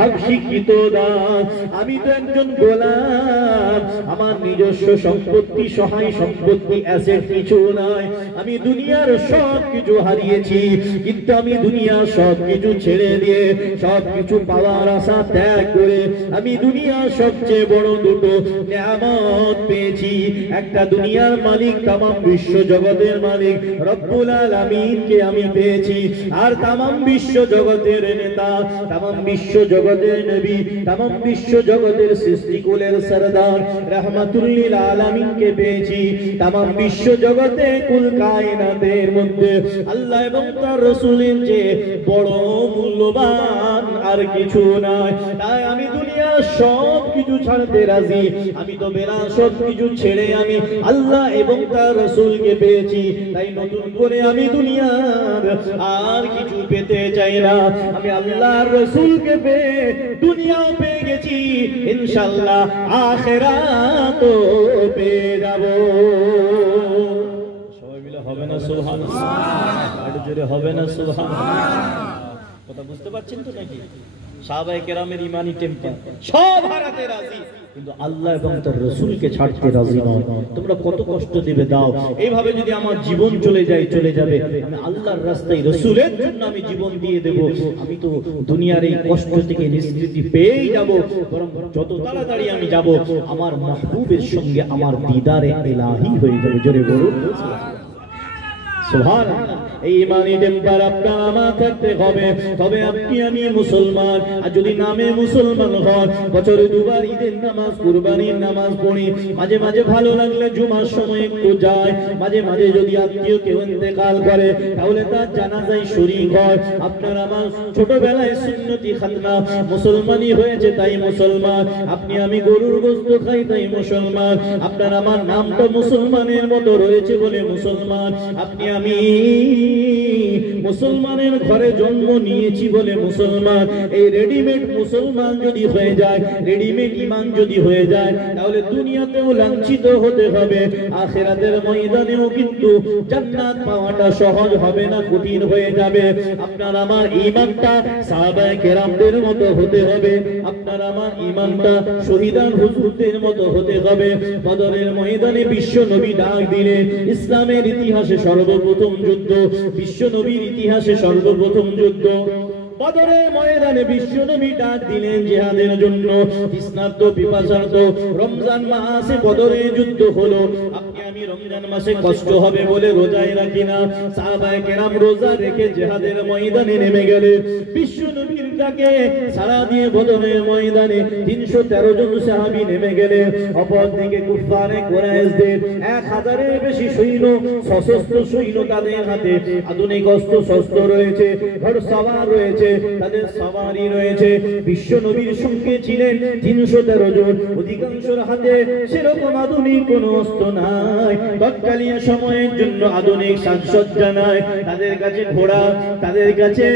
ভাব শিক্ষিত না, আমি তো একজন গোলাম, আমার নিজস্ব সম্পত্তি সহায় সম্পত্তি অ্যাসেট কিছু নাই, আমি দুনিয়ার সব কিছু হারিয়েছি, কিন্তু আমি দুনিয়ার সব কিছু ছেড়ে দিয়ে সব কিছু পাওয়ার আশা ত্যাগ করে আমি দুনিয়ার সবচেয়ে বড় দুটো নিয়ামত পেয়েছি। একটা দুনিয়ার মালিক, তামাম বিশ্ব জগতের মালিক রব্বুল আলামিনকে আমি পেয়েছি, আর তামাম বিশ্ব জগতের নেতা, তামাম বিশ্ব জগতের নবী, তামাম বিশ্ব জগতের সৃষ্টিকুলের সরদার রাহমাতুল লিল আলামিনকে পেয়েছি। তামাম বিশ্ব জগতে কুল কায়নাতের মধ্যে আল্লাহ এবং তার রাসূলের যে বড় মূল্যবান আর কিছু নাই। তাই আমি দুনিয়ার সব কিছু ছাড়তে রাজি, আমি তো বেলা সব কিছু ছেড়ে আমি আল্লাহ এবং তার রাসূলকে পেয়েছি। তাই নতুন করে আমি দুনিয়ার আর কিছু পেতে চাই না, আমি আল্লাহর রাসূলকে পেয়ে দুনিয়াও পেয়ে গেছি, ইনশাআল্লাহ আখিরাতও পেয়ে যাব। সবাই মিলে হবে না সুবহানাল্লাহ? একটু জোরে হবে না সুবহানাল্লাহ? কথা বুঝতে পারছেন তো নাকি? সাহাবায়ে কেরামের ঈমানি টেম্পার সব হারাতে রাজি, কিন্তু আল্লাহ এবং তার রাসূলকে ছাড়তে রাজি নয়। তোমরা কত কষ্ট দিবে দাও, এইভাবে যদি আমার জীবন চলে যায় চলে যাবে, আমি আল্লাহর রাস্তায় রাসূলের জন্য আমি জীবন দিয়ে দেব, আমি তো দুনিয়ার এই কষ্ট থেকে নিষ্কৃতি পেয়েই যাব। বরং যত তাড়াতাড়ি আমি যাব আমার মাহবুবের সঙ্গে আমার দিদারে ইলাহি হয়ে যাবে। জোরে বলুন সুবহানাল্লাহ। এই ঈমানি টেম্পার আপনার আমার থাকতে হবে, তবে আপনি আমি মুসলমান। আর যদি নামে মুসলমান হন, বছরে দুবার ঈদের নামাজ কুরবানির নামাজ পড়ি, মাঝে মাঝে ভালো লাগলে জুমার সময় একটু যায়, মাঝে মাঝে যদি আত্মীয় কেউ ইন্তেকাল করে তাহলে তার জানাজায় শরীক হয়। আপনার আমার ছোটবেলায় সুন্নতি খাতনা, মুসলমানই হয়েছে তাই মুসলমান। আপনি আমি গরুর গোশত খাই তাই মুসলমান। আপনার আমার নামটা মুসলমানের মতো রয়েছে বলে মুসলমান। আপনি আমি মুসলমানের ঘরে জন্ম নিয়েছি বলে মুসলমান। এই রেডিমেড মুসলমান যদি হয়ে যায়, রেডিমেড ঈমান যদি হয়ে যায়, তাহলে দুনিয়াতেও লাঞ্ছিত হতে হবে, আখিরাতের ময়দানেও কিন্তু জান্নাত পাওয়াটা সহজ হবে না, কঠিন হয়ে যাবে। আপনার আমার ঈমানটা সাহাবায়ে কেরামদের মতো হতে হবে, আপনার আমার ঈমানটা শহীদান হুজুরদের মতো হতে হবে। বদরের ময়দানে বিশ্ব নবী ডাক দিলেন, ইসলামের ইতিহাসে সর্বপ্রথম যুদ্ধ, বিশ্ব নবীর ইতিহাসে সর্বপ্রথম যুদ্ধ। বদরের ময়দানে বিশ্ব নবী ডাক দিলেন জিহাদের জন্য, তৃষ্ণার্ত পিপাসার্ত। রমজান মাসে বদরের যুদ্ধ হলো। আপনি আমি রমজান মাসে কষ্ট হবে বলে রোজায় রাখি না, সাহাবায়ে কেরাম রোজা রেখে জিহাদের ময়দানে নেমে গেলেন। বিশ্ব নবীর ডাকে সাড়া দিয়ে বদরের ময়দানে 313 জন সাহাবী নেমে গেলেন। অপরদিকে কুফারে কুরাইশদের 1000-এর বেশি সৈন্য, সশস্ত্র সৈন্য, তাদের হাতে আধুনিক অস্ত্র শস্ত্র রয়েছে, ঘোড়সওয়ার রয়েছে, তাদের সওয়ারি রয়েছে। বিশ্ব নবীর সঙ্গে ছিলেন 313 জন, অধিকাংশের হাতে সেরকম আধুনিক কোন অস্ত্র নাই, তৎকালীন সময়ের জন্য আধুনিক সাজসজ্জা নাই, তাদের কাছে ঘোড়া, তাদের কাছে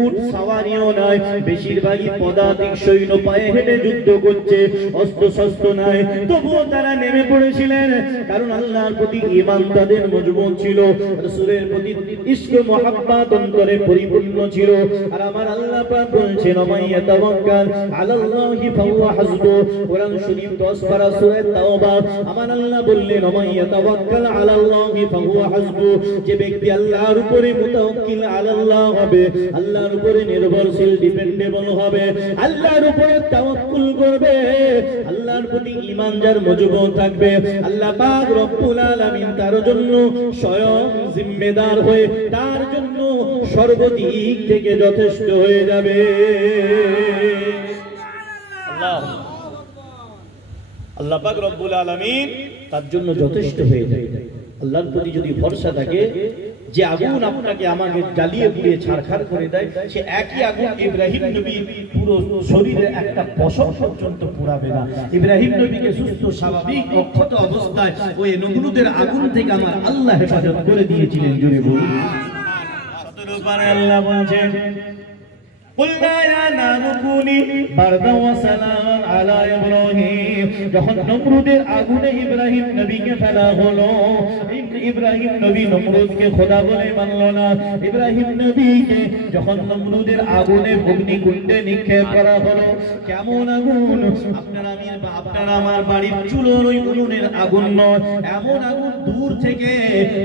উট সওয়ারিও নাই, বেশিরভাগই পদাতিক সৈন্য পায়ে হেঁটে যুদ্ধ করছে, অস্ত্র শস্ত্র নাই। তবুও তারা নেমে পড়েছিলেন, কারণ আল্লাহর প্রতি ঈমান তাদের মজবুত ছিল, রাসূলের প্রতি ইশক মুহাব্বত অন্তরে পরিপূর্ণ ছিল। আর আমার আল্লাহ পাক বলছেন, মাইয়া তাওয়াক্কাল আলাল্লাহি ফাহুয়া হাসবু। কোরআন শরীফ 10 পারা সূরা তাওবা, আমার আল্লাহ বললেন, মাইয়া তাওয়াক্কাল আলাল্লাহি ফাহুয়া হাসবু। যে ব্যক্তি আল্লাহর উপরে মুতাওয়াক্কিল আলাল্লাহ হবে, আল্লাহর উপরে নির্ভরশীল ডিপেন্ডেবল হবে, আল্লাহর উপরে তাওয়াক্কুল করবে, আল্লাহর প্রতি ঈমান যার মজবুত থাকবে, আল্লাহ পাক রব্বুল আলামিন তার জন্য স্বয়ং জিম্মেদার হয়ে তার জন্য সর্বদিক থেকে যথেষ্ট হয়ে যাবে। আল্লাহ পাক রব্বুল আলামিন তার জন্য যথেষ্ট হয়ে যাবে। আল্লাহর প্রতি যদি ভরসা থাকে, যে আগুন আপনাকে আমাকে জ্বালিয়ে পুড়িয়ে ছারখার করে দেয়, সে একই আগুন ইব্রাহিম নবীর পুরো শরীরে একটা পশম পর্যন্ত পুড়াবে না। ইব্রাহিম নবীকে সুস্থ স্বাভাবিক অক্ষত অবস্থায় ওই নমরুদের আগুন থেকে আমার আল্লাহ হেফাজত করে দিয়েছিলেন। জোরে বলুন। 17 পারে আল্লাহ বলেন, قلنا يا نار كوني بردا وسلاما আলা ইব্রাহিম, যখন নমরুদের আগুনে ইব্রাহিম নবীকে ফেলা হলো, ইব্রাহিম নবী নমরুদকে খোদা বলে মানল না। ইব্রাহিম নবীকে যখন নমরুদের আগুনে অগ্নিকুণ্ডে নিক্ষেপ করা হলো, কেমন আগুন, আপনার আমার বাড়ির চুলোর ওই উনুনের আগুন নয়, এমন আগুন দূর থেকে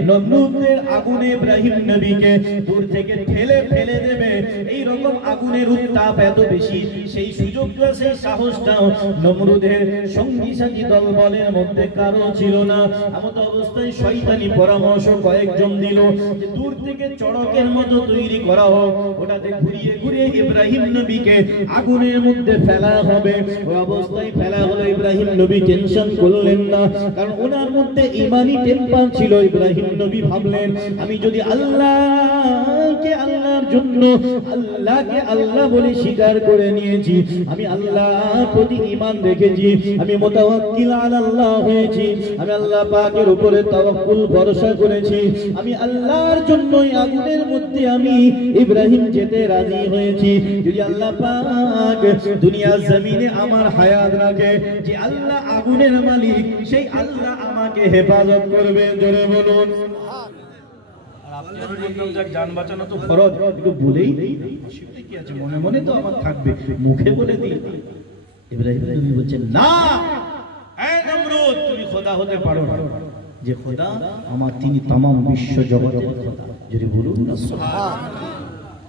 নমরুদের আগুনে ইব্রাহিম নবীকে দূর থেকে ঠেলে ফেলে দেবে, এই রকম আগুনের উত্তাপ এত বেশি, সেই সুযোগটা সেই সাহসটাও নমরুদের সঙ্গী সাথী দলবলের মধ্যে কারো ছিল না। এমন অবস্থায় শয়তানি পরামর্শ কয়েকজন দিল যে দূর থেকে চড়কের মতো তৈরি করা হোক, ওটাতে ঘুরিয়ে ঘুরিয়ে ইব্রাহিম নবীকে আগুনের মধ্যে ফেলা হবে। ওই অবস্থায় ফেলা হলো, ইব্রাহিম নবী টেনশন করলেন না, কারণ ওনার মধ্যে ইমানি টেম্পার ছিল। ইব্রাহিম নবী ভাবলেন, আমি যদি আল্লাহকে আল্লাহর জন্য, আল্লাহকে আল্লাহ বলে স্বীকার করে নিয়েছি, আমি আল্লাহর প্রতি ঈমান রেখেছি, আমি মুতাওয়াক্কিল আলাল্লাহ হয়েছি, আমি আল্লাহ পাকের উপরে তাওয়াক্কুল ভরসা করেছি, আমি আল্লাহর জন্যই আগুনের মধ্যে আমি ইব্রাহিম যেতে রাজি হয়েছি। যদি আল্লাহ পাক দুনিয়ার জমিনে আমার হায়াত রাখে, যে আল্লাহ আগুনের মালিক, সেই আল্লাহ আমাকে হেফাজত করবে। জোরে বলুন। জান বাঁচানো তো ফরজ, একটু বলেই কি আছে, মনে মনে তো আমার থাকবে, মুখে বলে দিই। ইব্রাহিম নবী বলছেন, না এই নমরুদ, তুমি খোদা হতে পারো না, যে খোদা আমার তিনি तमाम বিশ্ব জগতের খোদা। যদি বলুন না সুবহানাল্লাহ।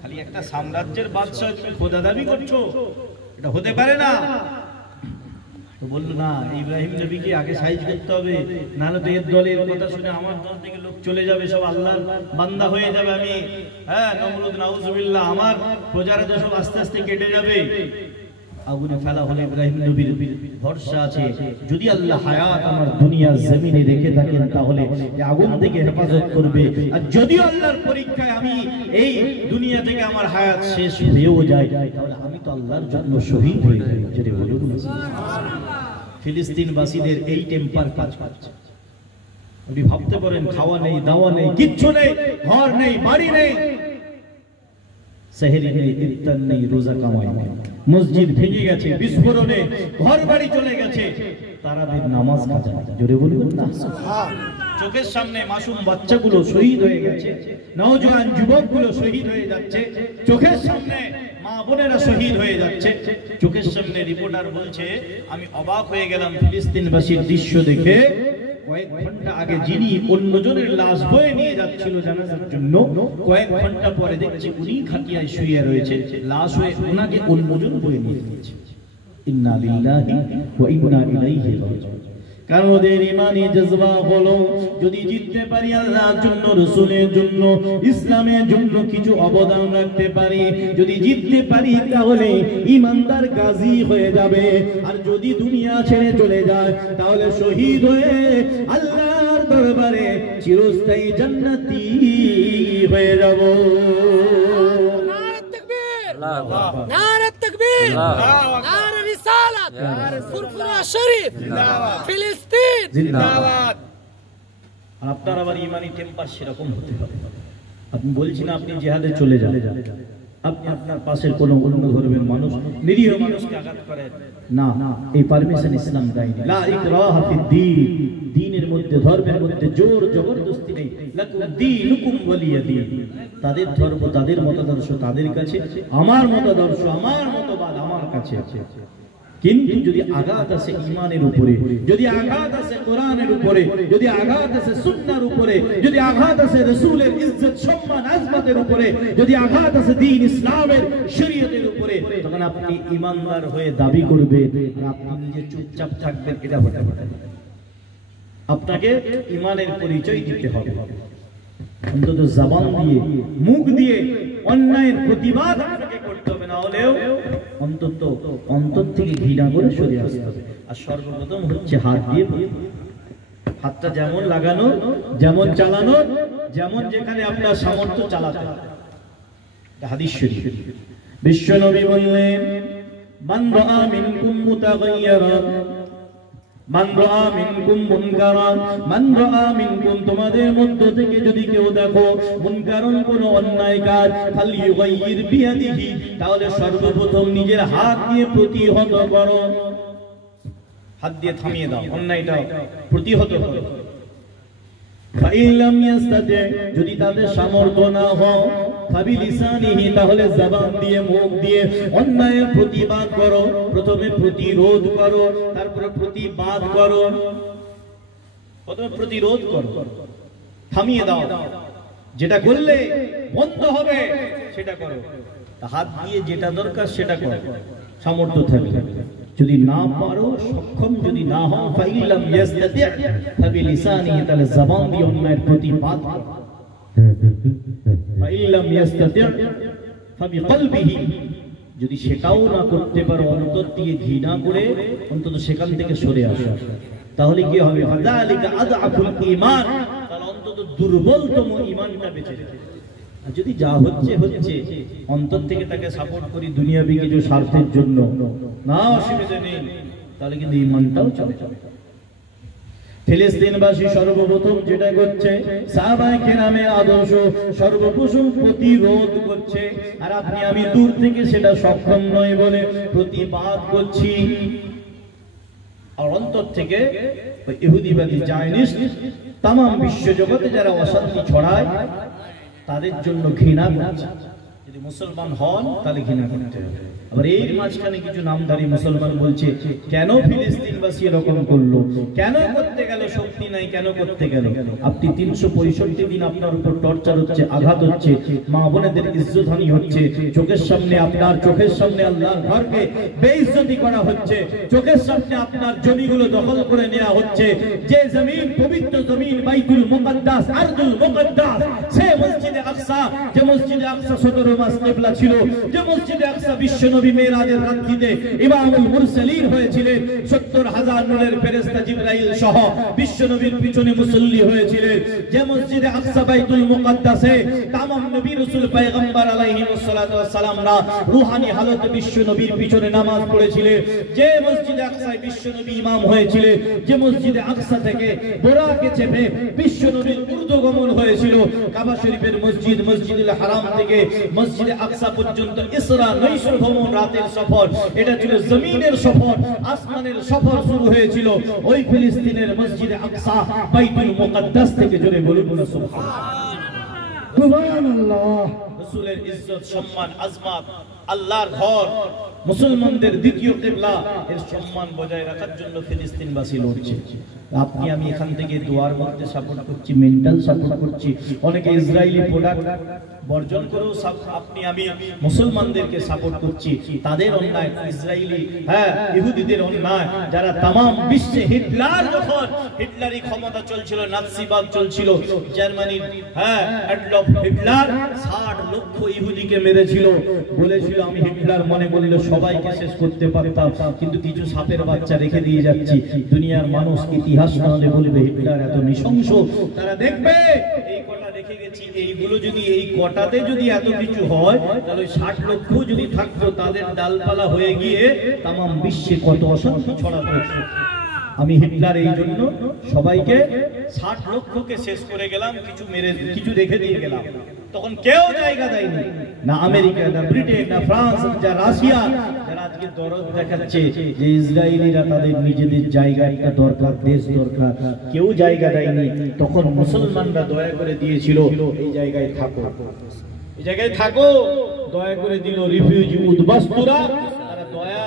খালি একটা সাম্রাজ্যের বাদশা তুমি খোদা দাবি করছো, এটা হতে পারে না। তো বললো, না, ইব্রাহিম নবীকে আগে সাইজ করতে হবে, নাহলে তো এর দলের কথা শুনে আমার দল থেকে লোক চলে যাবে, সব আল্লাহর বান্দা হয়ে যাবে। আমি নমরুদ নাউজুবিল্লাহ, আমার প্রজারা তো সব আস্তে আস্তে কেটে যাবে। আগুনে ফেলা হলে ইব্রাহিম নবীর ভরসা আছে, যদি আল্লাহ হায়াত আমার দুনিয়ার জমিনে রেখে থাকেন, তাহলে এই আগুন থেকে হেফাজত করবে। আর যদি আল্লাহর পরীক্ষায় আমি এই দুনিয়া থেকে আমার হায়াত শেষ হয়েও যায়, তাহলে আমি তো আল্লাহর জন্য শহীদ হয়ে যাই। যদি বলুন ফিলিস্তিনবাসীদের এই টেম্পার কাজ করছে। আপনি ভাবতে পারেন, খাওয়া নেই, দাওয়া নেই, কিচ্ছু নেই, ঘর নেই, বাড়ি নেই, সেহরি নেই, ইফতার নেই, রোজা কামাই নেই, মসজিদ ভেঙে গেছে, বিস্ফোরণে ঘর বাড়ি চলে গেছে, তারাবির নামাজ কাজা। জোরে বলুন না সুবহানাল্লাহ। চোখের সামনে মাসুম বাচ্চাগুলো শহীদ হয়ে গেছে, নওজোয়ান যুবকগুলো শহীদ হয়ে যাচ্ছে, চোখের সামনে মা বোনেরা শহীদ হয়ে যাচ্ছে, চোখের সামনে। রিপোর্টার বলছে, আমি অবাক হয়ে গেলাম ফিলিস্তিনবাসীর দৃশ্য দেখে। কয়েক ঘন্টা আগে যিনি অন্যজনের লাশ বয়ে নিয়ে যাচ্ছিল জানাজার জন্য, কয়েক ঘন্টা পরে দেখছি উনি খাটিয়ায় শুয়ে রয়েছে, লাশ হয়ে ওনাকে অন্যজন বয়ে নিয়ে যাচ্ছে। ইন্না লিল্লাহি ওয়া ইন্না ইলাইহি রাজিউন। কারণ ওদের ইমানি জজবা হলো, যদি জিততে পারি আল্লাহর জন্য, রাসূলের জন্য, ইসলামের জন্য কিছু অবদান রাখতে পারি, যদি জিততে পারি, তাহলে ঈমানদার গাজী হয়ে যাবে। আর যদি দুনিয়া ছেড়ে চলে যায়, তাহলে শহীদ হয়ে আল্লাহর দরবারে চিরস্থায়ী জান্নাতি হয়ে যাব। নারে তাকবীর, নারে তাকবীর, নারে রিসালাত, ফুরফুরা শরীফ, ফিলিস্তিন জিন্দাবাদ। আর আপনার আবার ইমানি টেম্পার সেরকম হতে হবে। আপনি বলছি না আপনি জিহাদে চলে যান, আপনি আপনার পাশের কোনো অন্য ধর্মের মানুষ, নিরীহ মানুষকে আঘাত করেন না, এই পারমিশন ইসলাম দেয়নি। লা ইকরাহা ফিদ্দীন, দ্বীনের মধ্যে, ধর্মের মধ্যে জোর জবরদস্তি নেই। লাকুম দীনুকুম ওয়ালিয়া দীন, তাদের ধর্ম, তাদের মতাদর্শ তাদের কাছে, আমার মতাদর্শ, আমার মতবাদ আমার কাছে আছে। কিন্তু যদি আঘাত আছে ঈমানের উপরে, যদি আঘাত আছে কোরআনের উপরে, যদি আঘাত আছে সুন্নাহর উপরে, যদি আঘাত আছে রাসূলের ইজ্জত সম্মান আজমতের উপরে, যদি আঘাত আছে দ্বীন ইসলামের শরীয়তের উপরে, তখন আপনি ঈমানদার হয়ে দাবি করবে আর আপনি নিজে চুপচাপ থাকবেন, এটা হতে পারে না। আপনাকে ঈমানের পরিচয় দিতে হবে। অন্তত জবান দিয়ে, মুখ দিয়ে অন্যায়ের প্রতিবাদ আপনাকে করতে হবে, না হলেও অন্তত অন্তর থেকে ঘৃণা করে সরে আসতে হবে। আর সর্বপ্রথম হচ্ছে হাত দিয়ে, হাতটা যেমন লাগানো, যেমন চালানো, যেমন যেখানে আপনার সামর্থ্য চালাতে হবে। হাদিস শরীফ বিশ্ব নবী বললেন, মান রাআ মিনকুম মুতাগায়্যিরান, মান রাআ মিনকুম মুনকারান, মান রাআ মিনকুম, তোমাদের মধ্য থেকে যদি কেউ দেখো মুনকারন, কোন অন্যায় কাজ, ফালইয়ুগাইয়ির বিয়াদিহি, তাহলে সর্বপ্রথম নিজের হাত দিয়ে প্রতিহত করো। হাত দিয়ে থামিয়ে দাও, অন্যায়টা প্রতিহত করো। ফাইলাম ইয়াস্তাতি, যদি তাদের সামর্থ্য না হয়, ফাবিলিসানিহি, তাহলে জবান দিয়ে, মুখ দিয়ে অন্যায়ের প্রতিবাদ করো। প্রথমে প্রতিরোধ করো, তারপরে প্রতিবাদ করো। প্রথমে প্রতিরোধ করো, থামিয়ে দাও, যেটা করলে বন্ধ হবে সেটা করো। হাত দিয়ে যেটা দরকার সেটা করো, সামর্থ্য থাকবে। যদি না পারো, সক্ষম যদি না হও, ফাইলাম ইয়াস্তাতি ফাবিলিসানিহি, তাহলে জবান দিয়ে অন্যায়ের প্রতিবাদ করো। ফাইলাম ইয়াস্তাতি ফাবিকলবিহি, যদি সেটাও না করতে পারো, অন্তর দিয়ে ঘৃণা করে অন্তত সেখান থেকে সরে আসো। তাহলে কি হবে? ফাযালিকা আযআফুল ঈমান, তাহলে অন্তত দুর্বলতম ঈমানটা বেঁচে যাবে। আর যদি যা হচ্ছে হচ্ছে, অন্তর থেকে তাকে সাপোর্ট করি দুনিয়াবি কিছু স্বার্থের জন্য, না অসুবিধা নেই, তাহলে কিন্তু ঈমানটাও চলে যাবে। ফিলিস্তিনবাসী সর্বপ্রথম যেটা করছে, সাহাবায়ে কেরামের আদর্শ সর্বপ্রথম প্রতিরোধ করছে, আর আপনি আমি দূর থেকে সেটা সক্ষম নয় বলে প্রতিবাদ করছি। আর অন্তর থেকে ইহুদিবাদী জায়নিস্ট তাম বিশ্ব জগতে যারা অশান্তি ছড়ায় তাদের জন্য ঘৃণা করছে। যদি মুসলমান হন তাহলে ঘৃণা করতে হবে। আবার এর মাঝখানে কিছু নামধারী মুসলমান বলছে, কেন ফিলিস্তিনবাসী এরকম করলো, কেন করতে গেল, শক্তি নাই, কেন করতে গেল? আপনি 365 দিন আপনার উপর টর্চার হচ্ছে, আঘাত হচ্ছে, মা বোনেদের ইজ্জতহানি হচ্ছে, চোখের সামনে আপনার চোখের সামনে আল্লাহর ঘরকে বেইজ্জতি করা হচ্ছে, চোখের সামনে আপনার জমিগুলো দখল করে নেওয়া হচ্ছে। যে জমিন পবিত্র জমিন, বাইতুল মুকাদ্দাস, আরদুল মুকাদ্দাস, সে মসজিদে আকসা, যে মসজিদে আকসা 17 মাস কিবলা ছিল, যে মসজিদে আকসা বিশ্ব নবী মেরাজের রাত্রিতে ইমামুল মুরসালিন হয়েছিলেন, 70,000 নূরের ফেরেশতা জিবরাইল সহ বিশ্ব নবীর পিছনে মুসল্লি হয়েছিলেন, যে মসজিদে আকসা বাইতুল মুকাদ্দাসে तमाम নবী রাসূল পয়গম্বর আলাইহিস সালাতু ওয়াস সালামরা রূহানি হালতে বিশ্ব নবীর পিছনে নামাজ পড়েছিলেন, যে মসজিদে আকসায় বিশ্ব নবী ইমাম হয়েছিলেন, যে মসজিদে আকসা থেকে বোরাকে চেপে বিশ্ব নবীর ঊর্ধ্বগমন হয়েছিল, কাবা শরীফের মসজিদ, মসজিদুল হারাম থেকে মসজিদে আকসা পর্যন্ত ইসরা নৈশ ভ্রমণ, রাতের সফর, এটা ছিল জমিনের সফর, আসমানের সফর শুরু হয়েছিল ওই ফিলিস্তিনের মসজিদে আকসা বাইতুল মুকাদ্দাস থেকে। জোরে বলুন সুবহানাল্লাহ, সুবহানাল্লাহ। রাসূলের ইজ্জত, সম্মান, আজমত, আল্লাহর ঘর, মুসলমানদের দ্বিতীয় কিবলা, এর সম্মান বজায় রাখার জন্য ফিলিস্তিনবাসী লড়ছে। আপনি আমি এখান থেকে দোয়ার মধ্যে সাপোর্ট করছি, মেন্টাল সাপোর্ট করছি, অনেকে ইসরায়েলি প্রোডাক্ট বর্জন করেও আপনি আমি মুসলমানদেরকে সাপোর্ট করছি। তাদের অন্যায়, ইসরায়েলি ইহুদিদের অন্যায়, যারা তামাম বিশ্বে হিটলার, যখন হিটলারি ক্ষমতা চলছিল, নাৎসিবাদ চলছিল, জার্মানির অ্যাডলফ হিটলার 60 লক্ষ ইহুদিকে মেরেছিল, বলেছিল আমি হিটলার মনে করলে সবাইকে শেষ করতে পারতাম, কিন্তু কিছু সাপের বাচ্চা রেখে দিয়ে যাচ্ছি। দুনিয়ার মানুষ ইতিহাস না হলে বলবে হিটলার এত নৃশংস, তারা দেখবে এই কটা রেখে গেছি, এইগুলো যদি, এই কটাতে যদি এত কিছু হয়, তাহলে 60 লক্ষ যদি থাকতো, তাদের ডালপালা হয়ে গিয়ে তামাম বিশ্বে কত অশান্তি ছড়াতো। আমি হিটলার এই জন্য সবাইকে 60 লক্ষকে শেষ করে গেলাম, কিছু মেরে, কিছু রেখে দিয়ে গেলাম। তখন কেউ জায়গা দেয়নি, না আমেরিকা, না ব্রিটেন, না ফ্রান্স, না রাশিয়া, যারা আজকে দরদ দেখাচ্ছে যে ইসরায়েলিরা তাদের নিজেদের জায়গা একটা দরকার, দেশ দরকার, কেউ জায়গা দেয়নি। তখন মুসলমানরা দয়া করে দিয়েছিল, এই জায়গায় থাকো, এই জায়গায় থাকো, দয়া করে দিল রিফিউজি উদ্বাস্তুরা, তারা দয়া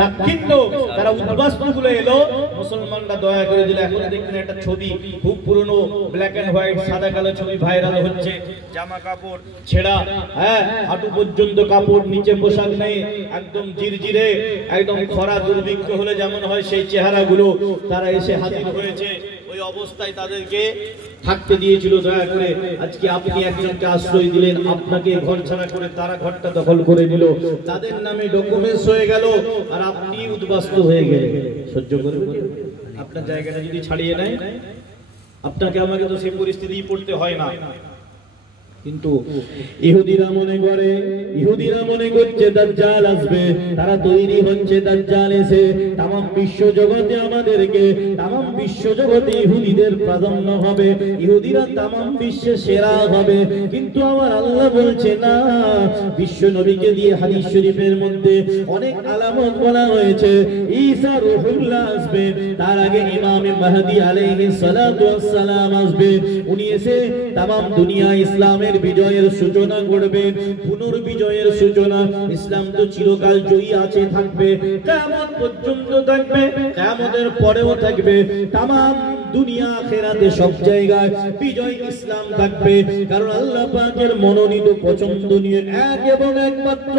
দাক্ষিণ্য, তারা উদ্বাস্তুগুলো এলো, মুসলমানরা দয়া করে দিল। এখন দেখবেন একটা ছবি খুব পুরনো, ব্ল্যাক এন্ড হোয়াইট, সাদা কালো ছবি ভাইরাল হচ্ছে, জামা কাপড় ছেঁড়া, হাঁটু পর্যন্ত কাপড়, নিচে পোশাক নেই, একদম জিরজিরে, একদম খরা দুর্ভিক্ষ হলে যেমন হয় সেই চেহারাগুলো তারা এসে হাজির হয়েছে। ওই অবস্থায় তাদেরকে থাকতে দিয়েছিল দয়া করে। আজকে আপনি একজনকে আশ্রয় দিলেন, আপনাকে ঘর ছাড়া করে তারা ঘরটা দখল করে নিল, তাদের নামে ডকুমেন্টস হয়ে গেল, আর আপনি উদ্বাস্তু হয়ে গেলেন। সহ্য করবেন? আপনার জায়গাটা যদি ছাড়িয়ে নেয়, আপনাকে আমাকে তো সেই পরিস্থিতি পড়তে হয় না। কিন্তু ইহুদিরা মনে করছে দাজ্জাল আসবে, তারা তৈরি হচ্ছে দাজ্জাল এসে তামাম বিশ্ব জগতে আমাদেরকে, তামাম বিশ্ব জগতে ইহুদিদের প্রাধান্য হবে, ইহুদিরা তামাম বিশ্বে সেরা হবে। কিন্তু আমার আল্লাহ বলছে না, বিশ্ব নবীকে দিয়ে হাদিস শরীফের মধ্যে অনেক আলামত বলা হয়েছে ঈসা রূহুল্লাহ আসবে, তার আগে ইমামে মাহদী আলাইহিস সালাতু ওয়াস সালাম আসবে, উনি এসে তামাম দুনিয়া ইসলামের বিজয়ের সূচনা করবেন, পুনর্বিজয়ের সূচনা। ইসলাম তো চিরকাল জয়ী আছে, থাকবে, কিয়ামত পর্যন্ত থাকবে, কিয়ামতের পরেও থাকবে, তামাম দুনিয়া আখিরাতে সব জায়গায় বিজয় ইসলাম থাকবে। কারণ আল্লাহ পাকের মনোনীত পছন্দনীয় এক এবং একমাত্র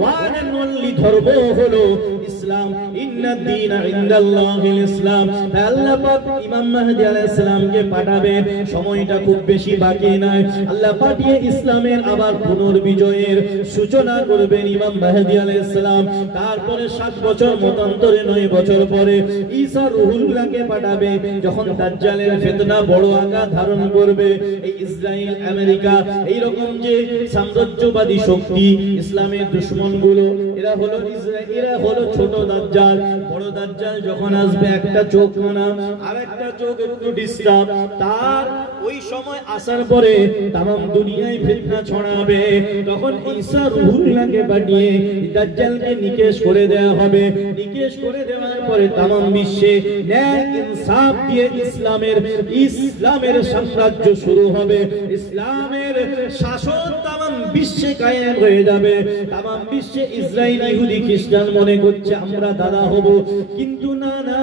ওয়ান এন্ড অনলি ধর্ম হলো ইসলাম। ইন্নাদ দীনা ইনদাল্লাহিল ইসলাম। আল্লাহ পাক ইমাম মাহদী আলাইহিস সালামকে পাঠাবেন, সময়টা খুব বেশি বাকি নাই। আল্লাহ পাঠিয়ে ইসলামের আবার পুনর্বিজয়ের সূচনা করবেন ইমাম মাহদী আলাইহিস সালাম। তারপরে 7 বছর মতান্তরে 9 বছর পরে ঈসা রূহুল্লাহকে পাঠাবে। যখন দাজ্জালের ফিতনা বড় আকার ধারণ করবে, এই ইসরায়েল আমেরিকা এই রকম যে সাম্রাজ্যবাদী শক্তি, ইসলামের দুশমনগুলো, এরা হলো ছোট দাজ্জাল। বড় দাজ্জাল যখন আসবে, একটা চোখ না আর একটা চোখ একটু ডিস্টার্ব, তার ওই সময় আসার পরে তামাম দুনিয়ায় ফিতনা ছড়াবে। তখন ঈসা রূহুল্লাহকে পাঠিয়ে দাজ্জালকে নিকেশ করে দেওয়া হবে। নিকেশ করে দেওয়ার পরে তামাম বিশ্বে ন্যায় ইনসাফ দিয়ে ইসলামের সাম্রাজ্য শুরু হবে, ইসলামের শাসন তামাম বিশ্বে কায়েম হয়ে যাবে। তামাম বিশ্বে ইসরায়েল ইহুদি খ্রিস্টান মনে করছে আমরা দাদা হব, কিন্তু না না,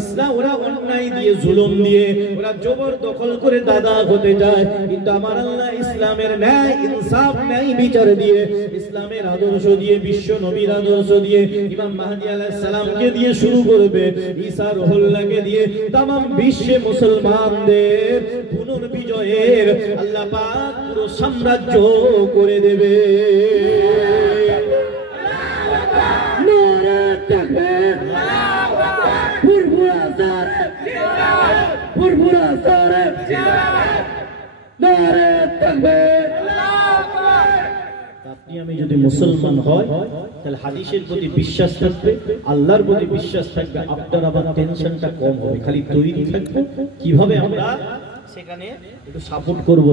ইসলাম ওরা অন্যায় দিয়ে, জুলুম দিয়ে, ওরা জবরদখল করে দাদা হতে যায়। কিন্তু আমার আল্লাহ ইসলামের ন্যায় ইনসাফ, ন্যায় বিচার দিয়ে, ইসলামের আদর্শ দিয়ে, বিশ্ব নবীর আদর্শ দিয়ে, ইমাম মাহদী আলাইহিস সালামকে দিয়ে শুরু করবে, ঈসা রূহুল্লাহকে দিয়ে তামাম বিশ্বে মুসলমানদের পুনর্বিজয়ের আল্লাহ পাক পুরো সাম্রাজ্য করে দেবে। নারে তাকবীর, ফুরফুরা সারে ফুরফুরা সারে নারে তাকবীর। আপনি আমি যদি মুসলমান হয়, তাহলে হাদিসের প্রতি বিশ্বাস থাকবে, আল্লাহর প্রতি বিশ্বাস থাকবে, আপনার আবার টেনশনটা কম হবে। খালি তৈরি থাকবে কিভাবে আমরা সেখানে একটু সাপোর্ট করবো।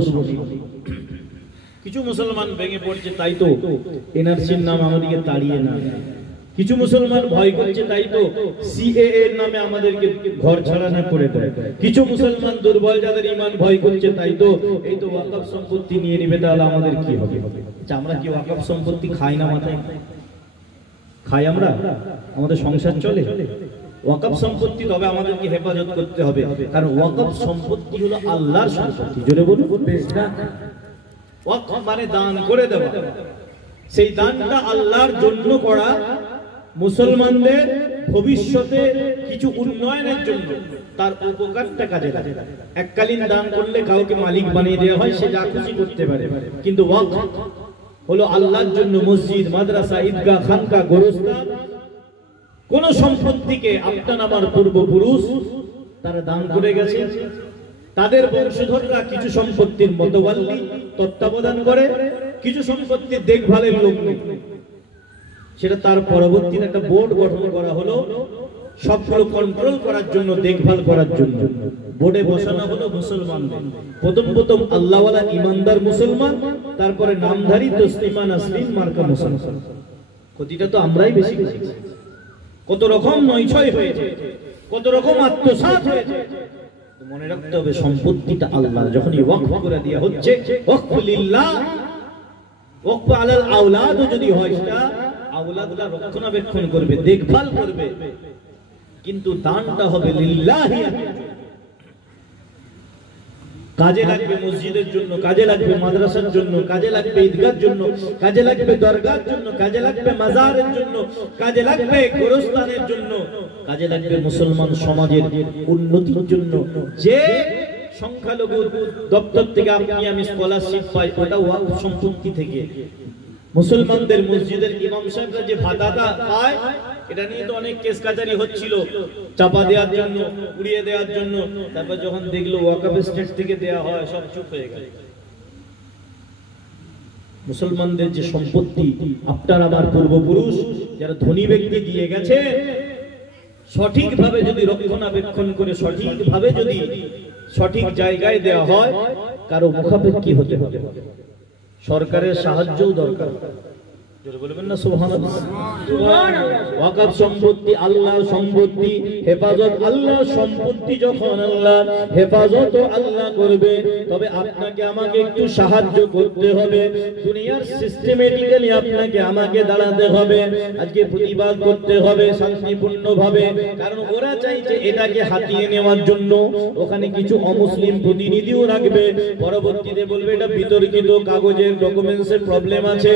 কিছু মুসলমান ভেঙে পড়ছে, তাই তো এনআরসির নাম আমাদেরকে তাড়িয়ে না। কিছু মুসলমান ভয় করছে, তাই তো সিএএ এর নামে আমাদেরকে ঘর ছাড়া না করে দেয়। কিছু মুসলমান দুর্বল যাদের ঈমান ভয় করছে, তাই তো এই তো ওয়াকফ সম্পত্তি নিয়ে নেবে, তাহলে আমাদের কি হবে? আমরা কি ওয়াকফ সম্পত্তি খাই না? মাথায় খাই আমরা? আমাদের সংসার চলে ওয়াকফ সম্পত্তি, তবে আমাদেরকে হেফাজত করতে হবে, কারণ ওয়াকফ সম্পত্তি হলো আল্লাহর সম্পত্তি। জোরে বলুন, ওয়াকফ মানে দান করে দেওয়া। সেই দানটা আল্লাহর জন্য করা, মুসলমানদের ভবিষ্যতে কিছু উন্নয়নের জন্য, তার উপকারটা কাজে লাগে। এককালীন দান করলে কাউকে মালিক বানিয়ে দেওয়া হয়, সে যা খুশি করতে পারে। কিন্তু ওয়াকফ হলো আল্লাহর জন্য, মসজিদ, মাদ্রাসা, ঈদগাহ, খানকা, গোরস্থান, কোন সম্পত্তিকে আপনার আমার পূর্বপুরুষ তারা দান করে গেছে, তাদের বংশধররা কিছু সম্পত্তির মতওয়াল্লি তত্ত্বাবধান করে, কিছু সম্পত্তির দেখভালের লোক নেই, সেটা তার পরবর্তীতে একটা বোর্ড গঠন করা হলো সবগুলো কন্ট্রোল করার জন্য, দেখভাল করার জন্য। বোর্ডে বসানো হলো মুসলমানদের, প্রথম আল্লাহওয়ালা ইমানদার মুসলমান, তারপরে নামধারী তসলিমা নাসরিন মার্কা মুসলমান। ক্ষতিটা তো আমরাই বেশি করেছি। কত রকম নয়ছয় হয়েছে, কত রকম আত্মসাৎ হয়েছে। মনে রাখতে হবে সম্পত্তিটা আল্লাহ। যখন ওয়াকফ করে দেয়া হচ্ছে, ওয়াকফ লিল্লাহ, ওয়াকফ আলাল আওলাদ যদি হয়, সেটা আওলাদরা রক্ষণাবেক্ষণ করবে, দেখভাল করবে, কিন্তু দানটা হবে লিল্লাহি। কাজে লাগবে মসজিদের জন্য, কাজে লাগবে মাদ্রাসার জন্য, কাজে লাগবে ঈদগাহর জন্য, কাজে লাগবে দরগার জন্য, কাজে লাগবে মাজারের জন্য, কাজে লাগবে গোরস্থানের জন্য, কাজে লাগবে মুসলমান সমাজের উন্নতির জন্য। যে সংখ্যালঘু দপ্তর থেকে আপনি আমি স্কলারশিপ পাই, ওটা ওয়াকফ সম্পত্তি থেকে। মুসলমানদের মসজিদের ইমাম সাহেবরা যে ভাতাটা পায়, এটা নিয়ে তো অনেক কেস কাচারি হচ্ছিল, চাপা দেওয়ার জন্য, উড়িয়ে দেওয়ার জন্য। তারপর যখন দেখলো ওয়াকফ স্টেট থেকে দেওয়া হয়, সব চুপ হয়ে গেল। মুসলমানদের যে সম্পত্তি আপনার আমার পূর্বপুরুষ যারা ধনী ব্যক্তি দিয়ে গেছে, সঠিকভাবে যদি রক্ষণাবেক্ষণ করে সঠিকভাবে যদি সঠিক জায়গায় দেওয়া হয়, কারো মুখাপেক্ষী হতে হবে, সরকারের সাহায্যও দরকার। বলবেন না সুবহানাল্লাহ। ওয়াকফ সম্পত্তি আল্লাহর সম্পত্তি, হেফাজত আল্লাহর সম্পত্তি। যখন আল্লাহ হেফাজত আল্লাহ করবে, তবে আপনাকে আমাকে একটু সাহায্য করতে হবে। দুনিয়ার সিস্টেমেটিক্যালি আপনাকে আমাকে দাঁড়াতে হবে, আজকে প্রতিবাদ করতে হবে শান্তিপূর্ণভাবে। কারণ ওরা চাইছে এটাকে হাতিয়ে নেওয়ার জন্য, ওখানে কিছু অমুসলিম প্রতিনিধিও রাখবে, পরবর্তীতে বলবে এটা বিতর্কিত, কাগজের ডকুমেন্টসের প্রবলেম আছে,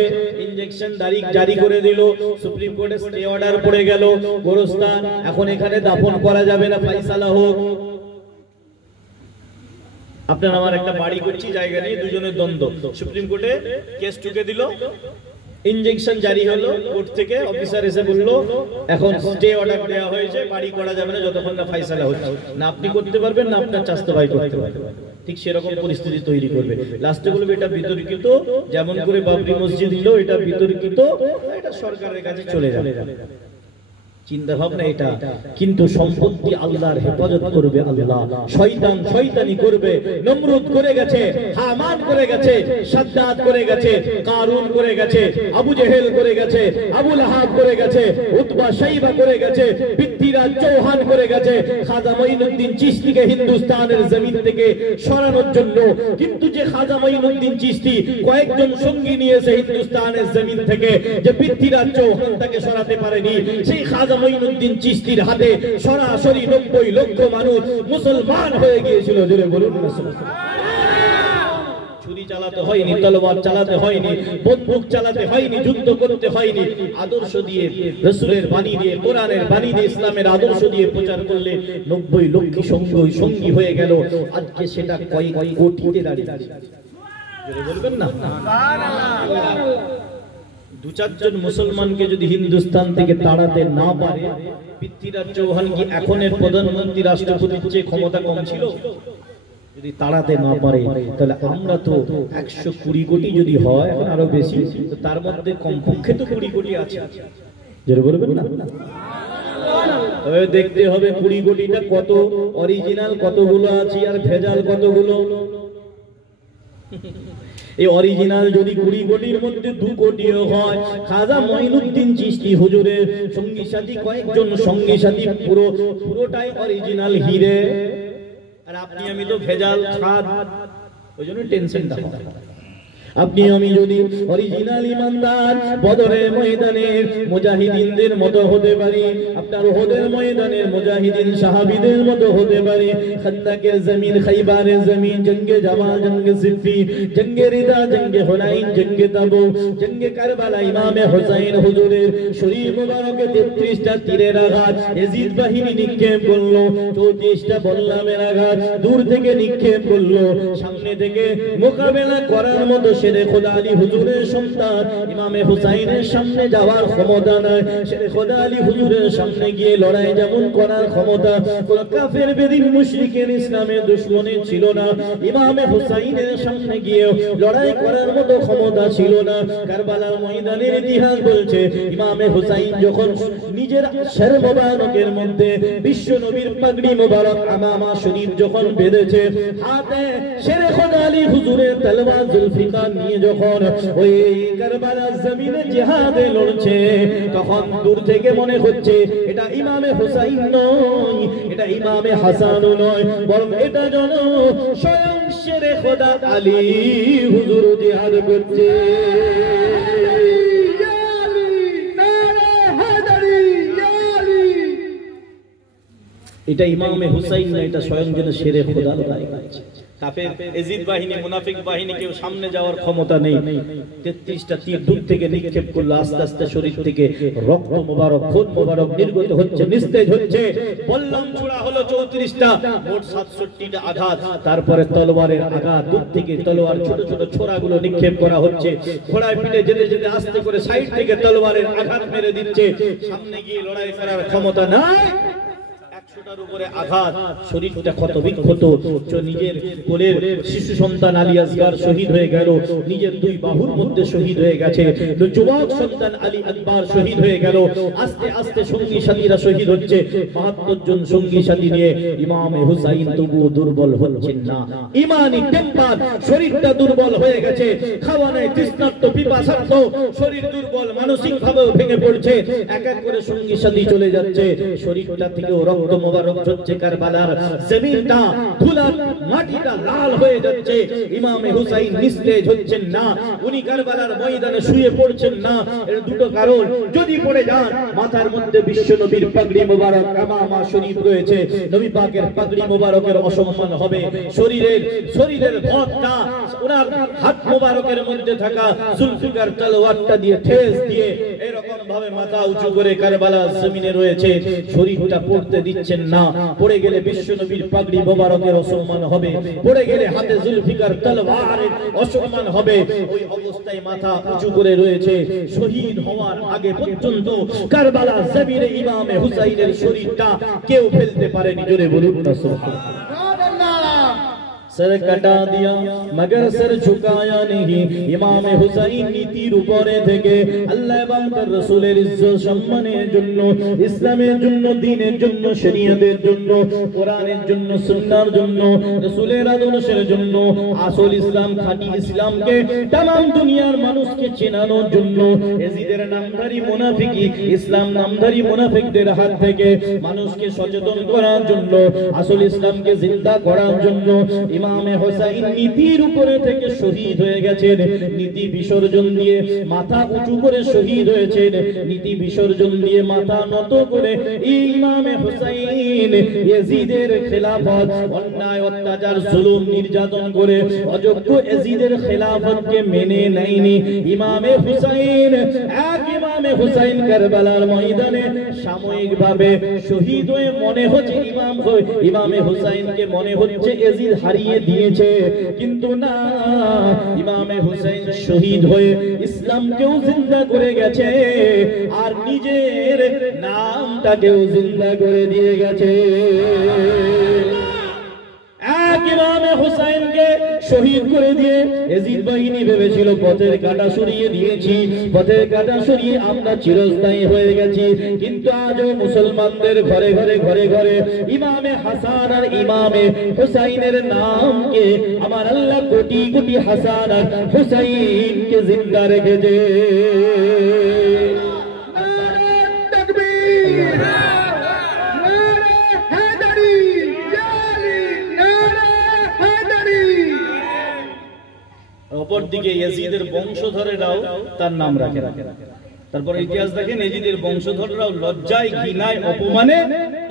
ইনজেকশন জারি করে দিল, সুপ্রিম কোর্টে স্টে অর্ডার পড়ে গেল, গোরস্থান এখন এখানে দাফন করা যাবে না, ফাইসালা হোক। আপনার আমার একটা বাড়ি করছি, জায়গা নেই, দুজনের দ্বন্দ্ব, সুপ্রিম কোর্টে কেস ঠুকে দিল, ইনজেকশন জারি হলো, কোর্ট থেকে অফিসার এসে বলল এখন স্টে অর্ডার দেওয়া হয়েছে, বাড়ি করা যাবে না যতক্ষণ না ফাইসালা হচ্ছে। না আপনি করতে পারবেন, না আপনার চাচাতো ভাই করতে পারবে। ঠিক সেরকম পরিস্থিতি তৈরি করবে। লাস্টে বলবে এটা বিতর্কিত, যেমন করে বাবরি মসজিদ দিল এটা বিতর্কিত, এটা সরকারের কাছে চলে যাবে। চিন্তা ভাবনা এটা। কিন্তু সম্পত্তি আল্লাহর হেফাজত করবে আল্লাহ। শয়তান শয়তানি করবে। নমরুদ করে গেছে, হামান করে গেছে, সাদ্দাত করে গেছে, কারুন করে গেছে, আবু জেহেল করে গেছে, আবু লাহাব করে গেছে, উতবা শাইবা করে গেছে, পৃথ্বীরাজ চৌহান করে গেছে খাজা মঈনুদ্দিন চিশতিকে হিন্দুস্তানের জমিন থেকে সরানোর জন্য। কিন্তু যে খাজা মঈনুদ্দিন চিশতি কয়েকজন সঙ্গী নিয়েছে হিন্দুস্তানের জমিন থেকে, যে পৃথ্বীরাজ চৌহান তাকে সরাতে পারেনি, সেই খাজা মঈনুদ্দিন চিশতির হাতে সরাসরি 90 লক্ষ মানুষ মুসলমান হয়ে গিয়েছিল। জোরে বলুন না সুবহানাল্লাহ। ছুরি চালাতে হয়নি, তলোয়ার চালাতে হয়নি, বন্দুক চালাতে হয়নি, যুদ্ধ করতে হয়নি। আদর্শ দিয়ে, রাসূলের বাণী দিয়ে, কোরআনের বাণী দিয়ে, ইসলামের আদর্শ দিয়ে প্রচার করলে 90 লক্ষ সঙ্গী হয়ে গেল। আজকে সেটা কয়েক কোটিতে দাঁড়িয়ে আছে। জোরে বলবেন না সুবহানাল্লাহ। দু চারজন মুসলমানকে যদি হিন্দুস্তান থেকে তাড়াতে না পারে, পৃথ্বীরাজ চৌহান কি এখনের প্রধানমন্ত্রী রাষ্ট্রপতির চেয়ে ক্ষমতা কম ছিল? যদি তাড়াতে না পারে, তাহলে আমরা তো 120 কোটি যদি হয়, এখন আরো বেশি, তো তার মধ্যে কমপক্ষে তো 20 কোটি আছে। জোরে বলবেন না তবে দেখতে হবে 20 কোটিটা কত অরিজিনাল কতগুলো আছে আর ভেজাল কতগুলো। এই অরিজিনাল যদি 20 কোটির মধ্যে 2 কোটিও হয়, খাজা মঈনুদ্দিন চিশতি হুজুরের সঙ্গী সাথী কয়েকজন সঙ্গী সাথী পুরোটাই অরিজিনাল হিরে, আর আপনি আমি তো ভেজাল খাদ, ওইজন্য টেনশনটা হয়। আপনি আমি যদি অরিজিনাল ইমানদার বদরের ময়দানের মুজাহিদিনদের মতো হতে পারি, আপনার উহুদের ময়দানের মুজাহিদিন সাহাবীদের মতো হতে পারি, খান্দাকের জমিন, খাইবারের জমিন, জঙ্গে জামাল, জঙ্গে সিফফিন, জঙ্গে রিদা, জঙ্গে হুনাইন, জঙ্গে তাবুক, জঙ্গে কারবালা, ইমামে হুসাইন হুজুরের শরীর মুবারকে 33টা তীরের আঘাত ইয়াজিদ বাহিনী নিক্ষেপ করলো, 34টা বল্লামের আঘাত দূর থেকে নিক্ষেপ করলো, সামনে থেকে মোকাবেলা করার মতো শেরে খোদা আলী হুজুরের সন্তান ইমামে হুসাইনের সামনে যাওয়ার ক্ষমতা নাই। শেরে খোদা আলী হুজুরের সামনে গিয়ে লড়াই যেমন করার ক্ষমতা কোন কাফের বেদিন মুশরিকের ইসলামের দুশমনের ছিল না, ইমামে হুসাইনের সামনে গিয়ে লড়াই করার মতো ক্ষমতা ছিল না। কারবালার ময়দানের ইতিহাস বলছে, ইমামে হুসাইন যখন নিজের শের মোবারকের মধ্যে বিশ্ব নবীর পাগড়ি মোবারক আমামা শরীফ যখন বেঁধেছে, হাতে শেরে খোদা আলী হুজুরের তলোয়ার জুলফিকার নিয়ে যখন ওই কারবালার জমিনে জিহাদে লড়ছে, তখন দূর থেকে মনে হচ্ছে এটা ইমামে হুসাইন নয়, এটা ইমামে হাসানও নয়, বরং এটা যেন স্বয়ং শেরে খোদা আলী হুজুর জিহাদ করছে। এটা ইমামে হুসাইন না, এটা স্বয়ং যেন শেরে খোদা লড়াই করছে। কাফের ইয়াজিদ বাহিনী, মুনাফিক বাহিনী কেউ সামনে যাওয়ার ক্ষমতা নেই। 33টা তীর দূর থেকে নিক্ষেপ করলো, আস্তে আস্তে শরীর থেকে রক্ত মোবারক, খুন মোবারক নির্গত হচ্ছে, নিস্তেজ হচ্ছে। বল্লম ছোড়া হলো 34টা, মোট 67টা আঘাত। তারপরে তলোয়ারের আঘাত, দূর থেকে তলোয়ার ছোট ছোট ছোরাগুলো নিক্ষেপ করা হচ্ছে। ঘোড়ায় পিঠে যেতে যেতে আস্তে করে সাইড থেকে তলোয়ারের আঘাত মেরে দিচ্ছে। সামনে গিয়ে লড়াই করার ক্ষমতা নাই। 100টার উপরে আঘাত, শরীরটা ক্ষত বিক্ষত, নিজের কোলের শিশু সন্তান আলী আসগার শহীদ হয়ে গেল, নিজের দুই বাহুর মধ্যে শহীদ হয়ে গেছে, যুবক সন্তান আলী আকবর শহীদ হয়ে গেল। আস্তে আস্তে সঙ্গী সাথীরা শহীদ হচ্ছে, ৭২ জন সঙ্গী সাথী নিয়ে ইমামে হুসাইন তবুও দুর্বল হচ্ছেন না। ইমানি টেম্পার, শরীরটা দুর্বল হয়ে গেছে, খাওয়া নাই, তৃষ্ণার্ত, পিপাসার্ত, শরীর দুর্বল, মানসিক ভাবেও ভেঙে পড়ছে। এক এক করে সঙ্গী সাথী চলে যাচ্ছে, শরীরটা থেকেও রক্ত মোবারক ঝরছে, কারবালার জমিনটা, ধুলার মাটিটা লাল হয়ে যাচ্ছে। ইমামে হুসাইন নিস্তেজ হচ্ছেন না, উনি কারবালার ময়দানে শুয়ে পড়ছেন না। এর দুটো কারণ, যদি পড়ে যান মাথার মধ্যে বিশ্ব নবীর পাগড়ি মোবারক ইমামা শরীফ রয়েছে, নবী পাকের পাগড়ি মোবারকের অসম্মান হবে। শরীরের ভরটা ওনার হাত মোবারকের মধ্যে থাকা জুলফিকার তলোয়ারটা দিয়ে ঠেস দিয়ে এরকম ভাবে মাথা উঁচু করে কারবালার জমিনে রয়েছে, শরীরটা পড়তে দিচ্ছেন না। পড়ে গেলে বিশ্ব নবীর পাগড়ি মোবারকের অসম্মান হবে, পড়ে গেলে হাতে জুলফিকার তলোয়ারের অসম্মান হবে। ওই অবস্থায় মাথা উঁচু করে রয়েছে। শহীদ হওয়ার আগে পর্যন্ত কারবালার জমিনে ইমামে হুসাইনের শরীরটা কেউ ফেলতে পারেনি। জোরে বলুন না সুবহানাল্লাহ। सर कटा दिया मगर सर झुकाया नहीं। ইমামে হুসাইন নীতির উপরে থেকে আল্লাহ এবং তার রাসূলের ইজ্জত সম্মানের জন্য, ইসলামের জন্য, দ্বীনের জন্য, শরীয়তের জন্য, কোরআনের জন্য, সুন্নাহর জন্য, রাসূলের আদর্শের জন্য, আসল ইসলাম, খাঁটি ইসলামকে तमाम দুনিয়ার মানুষকে চেনানোর জন্য ইয়াজিদের নামধারী মুনাফিকি, ইসলাম নামধারী মুনাফিকদের হাত থেকে মানুষকে সচেতন করার জন্য, আসল ইসলামকে জিন্দা করার জন্য ইমামে হুসাইন নীতির উপরে থেকে শহীদ হয়ে গেছেন। নীতি বিসর্জন দিয়ে মাথা উঁচু করে শহীদ হয়েছেন। নীতি বিসর্জন দিয়ে মাথা নত করে ইমামে হুসাইন ইয়াজিদের খেলাফত, অন্যায় অত্যাচার জুলুম নির্যাতন করে অযোগ্য ইয়াজিদের খেলাফতকে মেনে নেয়নি। ইমামে হুসাইন কারবালার ময়দানে সাময়িকভাবে শহীদ হয়ে মনে হচ্ছে ইমামে হুসাইনকে মনে হচ্ছে ইয়াজিদ হারিয়ে দিয়েছে, কিন্তু না, ইমামে হুসাইন শহীদ হয়ে ইসলামকেও জিন্দা করে গেছে আর নিজের নামটাকেও জিন্দা করে দিয়ে গেছে। ইমামে হুসাইনকে শহীদ করে দিয়ে ইয়াজিদ বাহিনী ভেবেছিল পথের কাঁটা সরিয়ে দিয়েছি, পথের কাঁটা সরিয়ে আমরা চিরস্থায়ী হয়ে গেছি, কিন্তু আজও মুসলমানদের ঘরে ঘরে ঘরে ঘরে ইমামে হাসান আর ইমামে হুসাইনের নামকে আমার আল্লাহ কোটি কোটি হাসান আর হুসাইনকে জিন্দা রেখেছে। অপরদিকে ইয়াজিদের বংশধরেরাও তার নাম রাখে। তারপর ইতিহাস দেখেন, ইয়াজিদের বংশধররাও লজ্জায়, ঘৃণায়, অপমানে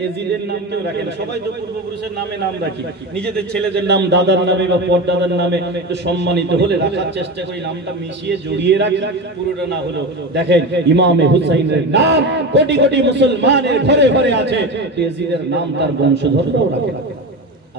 ইয়াজিদের নামকেও রাখেন। সবাই তো পূর্বপুরুষের নামে নাম রাখি, নিজেদের ছেলেদের নাম দাদার নামে বা পরদাদার নামে একটু সম্মানিত হলে রাখার চেষ্টা করি, নামটা মিশিয়ে জড়িয়ে রাখি, পুরোটা না হলেও। দেখেন ইমামে হুসাইনের নাম কোটি কোটি মুসলমানের ঘরে ঘরে আছে, ইয়াজিদের নাম তার বংশধররাও রাখে।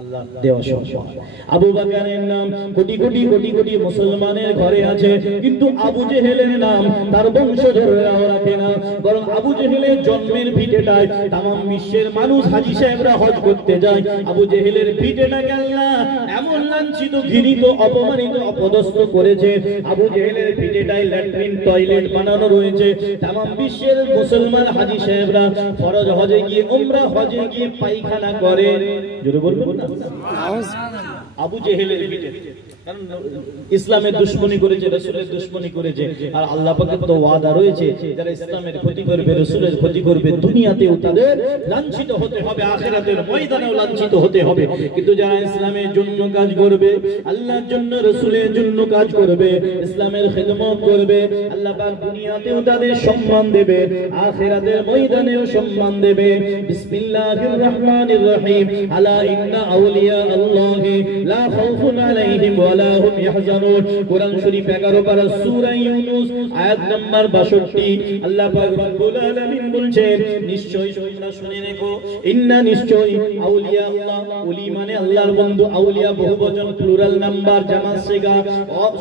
আল্লাহ দেওয়া সম্মান। আবু বকরের নাম কোটি কোটি কোটি কোটি মুসলমানের ঘরে আছে, কিন্তু আবু জেহেলের নাম তার বংশধররাও রাখে না, বরং আবু জেহেলের জন্মের ভিটেটায় तमाम বিশ্বের মানুষ হাজী সাহেবরা হজ করতে যায়। আবু জেহেলের ভিটেটাকে আল্লাহ এমন লাঞ্ছিত, ঘৃণিত, অপমানিত, অপদস্থ করেছে। আবু জেহেলের ভিটেটায় ল্যাট্রিন, টয়লেট বানানো রয়েছে। तमाम বিশ্বের মুসলমান হাজী সাহেবরা ফরজ হজে গিয়ে, উমরা হজে গিয়ে পায়খানা করে। জোরে বলবেন না? আবু জেহেলের ভিটে, কারণ ইসলামের দুশমনি করেছে, রাসূলের দুশমনি করেছে, আর আল্লাহ পাকের তো ওয়াদা রয়েছে যারা ইসলামের ক্ষতি করবে, রাসূলের ক্ষতি করবে, দুনিয়াতেও তাদের লাঞ্ছিত হতে হবে, আখিরাতের ময়দানেও লাঞ্ছিত হতে হবে। কিন্তু যারা ইসলামের জন্য কাজ করবে, আল্লাহর জন্য, রাসূলের জন্য কাজ করবে, ইসলামের খিদমত করবে, আল্লাহ পাক দুনিয়াতেও তাদের সম্মান দেবে, আখিরাতের ময়দানেও সম্মান দেবে। বিসমিল্লাহির রহমানির রহিম। আলা ইন্না আউলিয়া আল্লাহি লা খাউফুন আলাইহিম ওয়া ওয়ালা হুম ইয়াহজানুন। কোরআন শরীফ 11 পারা সূরা ইউনূস আয়াত নাম্বার 62 আল্লাহ পাক রব্বুল আলামিন বলছেন, নিশ্চয়ই তোমরা শুনে রেখো, ইন্না নিশ্চয়ই আউলিয়া আল্লাহ, ওলি মানে আল্লাহর বন্ধু, আউলিয়া বহুবচন প্লুরাল নাম্বার জামা সিগা,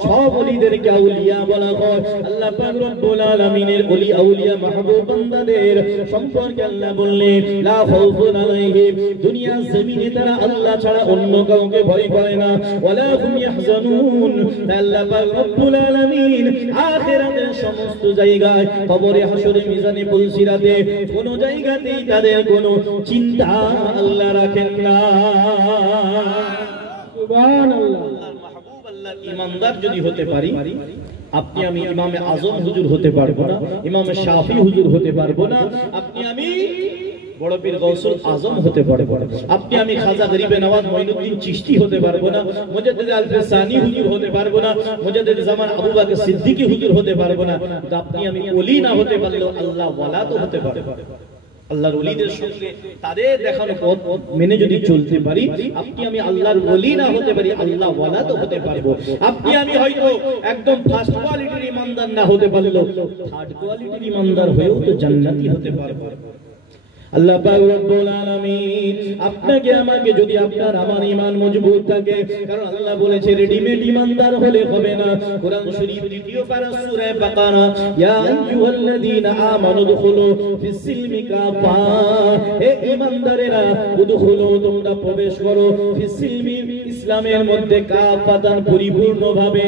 সব ওলিদেরকে আউলিয়া বলা হয়। আল্লাহ পাক রব্বুল আলামিনের ওলি আউলিয়া মাহবুব বান্দাদের সম্পর্কে আল্লাহ বললেন, লা খাউফুন আলাইহিম, দুনিয়া জমিনে তারা আল্লাহ ছাড়া অন্য কাউকে ভয় করে না, ওয়ালা হুম ইয়াহজানুন, আল্লাহ পাক রব্বুল আলামিন আখিরাতের সমস্ত জায়গায়, কবরে, হাসরে, মিজানে, পুলসিরাতে কোন জায়গাতেই তাদের কোনো চিন্তা আল্লাহ রাখেন না। সুবহানাল্লাহ। আল্লাহর মাহবুব, আল্লাহর ঈমানদার যদি হতে পারি, আপনি আমি ইমামে আজম হুজুর হতে পারবো না, ইমামে শাফি হুজুর হতে পারবো না, আপনি আমি বড় পীর গৌসুল আজম হতে পারবো না, আপনি আমি খাজা গরিবে নওয়াজ মঈনুদ্দিন চিশতি হতে পারবো না, মুজাদ্দিদ আল-ফিসানি হুজুর হতে পারবো না, মুজাদ্দিদ জামান আবু বকর সিদ্দিকী হুজুর হতে পারবো না। কিন্তু আপনি আমি ওলি না হতে পারলেও আল্লাহ ওয়ালা তো হতে পারবো। আল্লাহর ওলিদের সঙ্গে তাদের দেখানো পথ মেনে যদি চলতে পারি, আপনি আমি আল্লাহর ওলি না হতে পারি, আল্লাহ ওয়ালা তো হতে পারবো। আপনি আমি হয়তো একদম ফার্স্ট কোয়ালিটির ইমানদার না হতে পারলেও থার্ড কোয়ালিটির ইমানদার হয়েও তো জান্নাতি হতে পারবো। আল্লাহ পাক রব্বুল আলামিন আপনাকে আমাকে যদি আপনার আমার ঈমান মজবুত থাকে, কারণ আল্লাহ বলেছে রেডিমেড ঈমানদার হলে হবে না। কোরআন শরীফ 2 পারা সূরা বাকারা, ইয়া আইয়ুহাল্লাযীনা আমানু দুখুলু ফিস সিলমি কাফা, হে ঈমানদারেরা, উদখুলু, তোমরা প্রবেশ করো, ফিস সিলমি, ইসলামের মধ্যে, কাফাতান, পরিপূর্ণভাবে।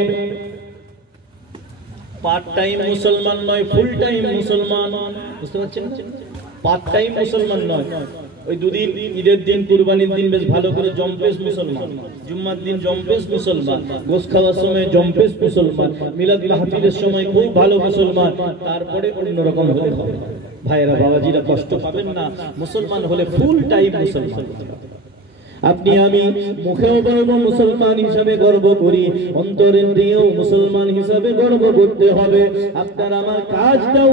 পার্ট টাইম মুসলমান নয়, ফুল টাইম মুসলমান, বুঝতে পারছেন? পার্ট টাইম মুসলমান নয়, ওই দুদিন ঈদের দিন, কুরবানির দিন বেশ ভালো করে জম্পেশ মুসলমান, জুম্মার দিন জম্পেশ মুসলমান, গোশ খাওয়ার সময় জম্পেশ মুসলমান, মিলাদ মাহফিলের সময় খুব ভালো মুসলমান, তারপরে অন্যরকম হতে হবে। ভাইয়েরা, বাবাজিরা, কষ্ট পাবেন না, মুসলমান হলে ফুল টাইম মুসলমান। আপনি আমি মুখেও বলবো মুসলমান হিসাবে গর্ব করি, অন্তরের দিয়েও মুসলমান হিসাবে গর্ব করতে হবে। আপনার আমার কাজটাও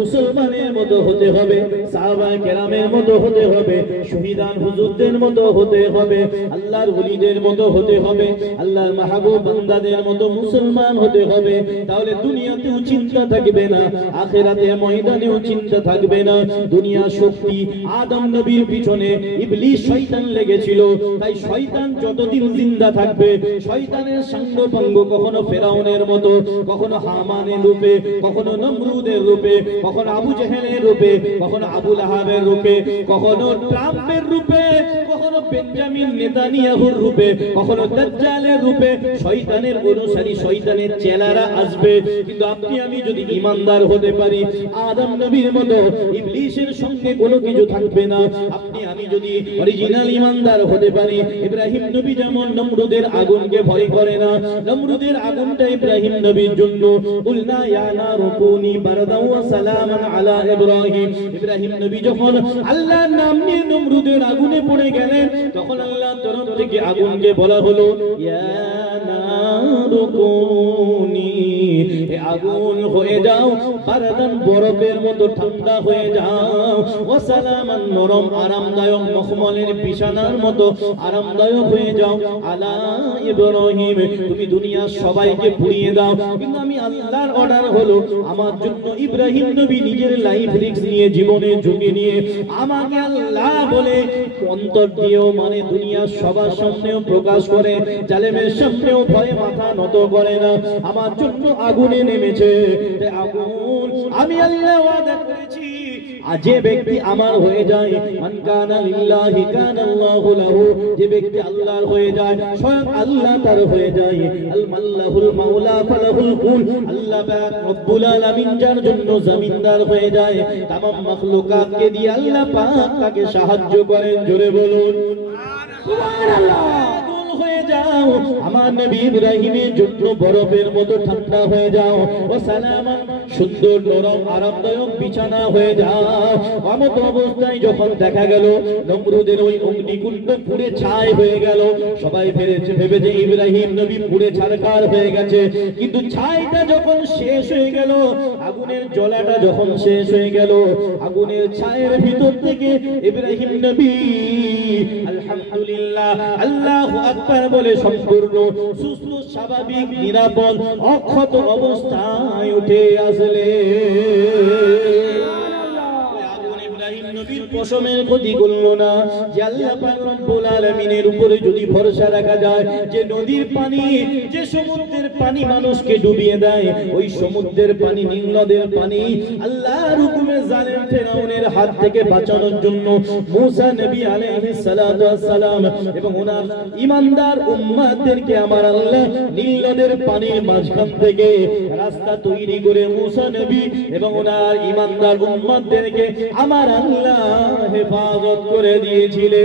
মুসলমানের মতো হতে হবে, সাহাবায়ে কেরামের মতো হতে হবে, শহীদান হুজুরদের মতো হতে হবে, আল্লাহর ওলিদের মতো হতে হবে, আল্লাহর মাহবুব বান্দাদের মতো মুসলমান হতে হবে। তাহলে দুনিয়াতেও চিন্তা থাকবে না, আখিরাতে ময়দানেও চিন্তা থাকবে না। দুনিয়ার শক্তি, আদম নবীর পিছনে ইবলিস শয়তান লেগেছিল, তাই শয়তান যতদিন জিন্দা থাকবে, শয়তানের সঙ্গ ভঙ্গ কখনো ফেরাউনের মতো, কখনো হামানের রূপে, কখনো নমরুদের রূপে, কখনো আবু জেহেলের রূপে, কখনো আবু লাহাবের রূপে, কখনো ট্রাম্পের রূপে, কখনো বেঞ্জামিন নেতানিয়াহুর রূপে, কখনো দাজ্জালের রূপে শয়তানের অনুসারী, শয়তানের চেলারা আসবে। কিন্তু আপনি আমি যদি ঈমানদার হতে পারি, আদম নবীর মতো ইবলিসের সঙ্গে কোনো কিছু থাকবে না। আপনি আমি যদি অরিজিনাল ঈমানদার হতে পারি, ইব্রাহিম নবী যেমন নমরুদের আগুনকে ভয় করে না, নমরুদের আগুনটা ইব্রাহিম নবীর জন্য, কুলনা ইয়া নারু কুনি বারদাও ওয়া সালামান আলা ইব্রাহিম, ইব্রাহিম নবী যখন আল্লাহর নাম নিয়ে নমরুদের আগুনে পড়ে গেলেন, তখন আল্লাহর তরফ থেকে আগুনকে বলা হলো, ইয়া নারু কুনি, হে আগুন হয়ে যাও বারদান, বরফের মতো ঠান্ডা হয়ে যাও, ওয়া সালামান, নরম আরামদায়ক মখমলের বিছানার মতো আরামদায়ক হয়ে যাও, আলা ইব্রাহিম, তুমি দুনিয়ার সবাইকে পুড়িয়ে দাও। কিন্তু আমি আল্লাহর অর্ডার হলো আমার জন্য ইব্রাহিম নবী নিজের লাইফ রিস্ক নিয়ে, জীবনের ঝুঁকি নিয়ে আমাকে আল্লাহ বলে অন্তর দিয়েও, মানে দুনিয়ার সবার সামনেও প্রকাশ করে, জালেমের সামনেও ভয়ে মাথা নত করে না, আমার জন্য আগুনে নেমেছে। আগুন আমি আল্লাহ ওয়াদা করেছি, যে ব্যক্তি আমার হয়ে যায়, মান কানা লিল্লাহি কানা আল্লাহু লাহু, যে ব্যক্তি আল্লাহর হয়ে যায়, স্বয়ং আল্লাহ তার হয়ে যায়। আল মাল্লাহুল মাওলা ফালাহুল কুল, আল্লাহ পাক রব্বুল আলামিন যার জন্য জমিনদার হয়ে যায়, तमाम মাখলুকাতকে দিয়ে আল্লাহ পাক তাকে সাহায্য করেন। জোরে বলুন সুবহানাল্লাহ। হয়ে যাও আমার নবী ইব্রাহিমের জন্য বরফের মতো ঠান্ডা হয়ে যাও, ও সালামান, সুন্দর নরম আরামদায়ক বিছানা হয়ে যাও। এমত অবস্থায় যখন দেখা গেল নমরুদের ওই অগ্নিকুণ্ড পুড়ে ছাই হয়ে গেল, সবাই ভেবেছে ইব্রাহিম নবী পুড়ে ছারখার হয়ে গেছে। কিন্তু ছাইটা যখন শেষ হয়ে গেল, আগুনের জ্বলাটা যখন শেষ হয়ে গেল, আগুনের ছায়ের ভিতর থেকে ইব্রাহিম নবী আলহামদুলিল্লাহ, আল্লাহু আকবার বলে সম্পূর্ণ সুস্থ স্বাভাবিক নিরাপদ অক্ষত অবস্থায় উঠে আসলে নবীর পশমের ক্ষতি করলো না। যে আল্লাহ পাক রব্বুল আলামিনের উপরে যদি ভরসা রাখা যায়, যে নদীর পানি, যে সমুদ্রের পানি মানুষকে ডুবিয়ে দেয়, ওই সমুদ্রের পানি, নীল নদের পানি আল্লাহর হুকুমে জালেম ফেরাউনের হাত থেকে বাঁচানোর জন্য মুসা নবী আলাইহিস সালাতু ওয়াস সালাম এবং ওনার ঈমানদার উম্মতদেরকে আমার আল্লাহ নীল নদের পানির মাঝখান থেকে রাস্তা তৈরি করে মুসা নবী এবং ওনার ঈমানদার উম্মতদেরকে আমার আল্লাহ হেফাজত করে দিয়েছিলেন।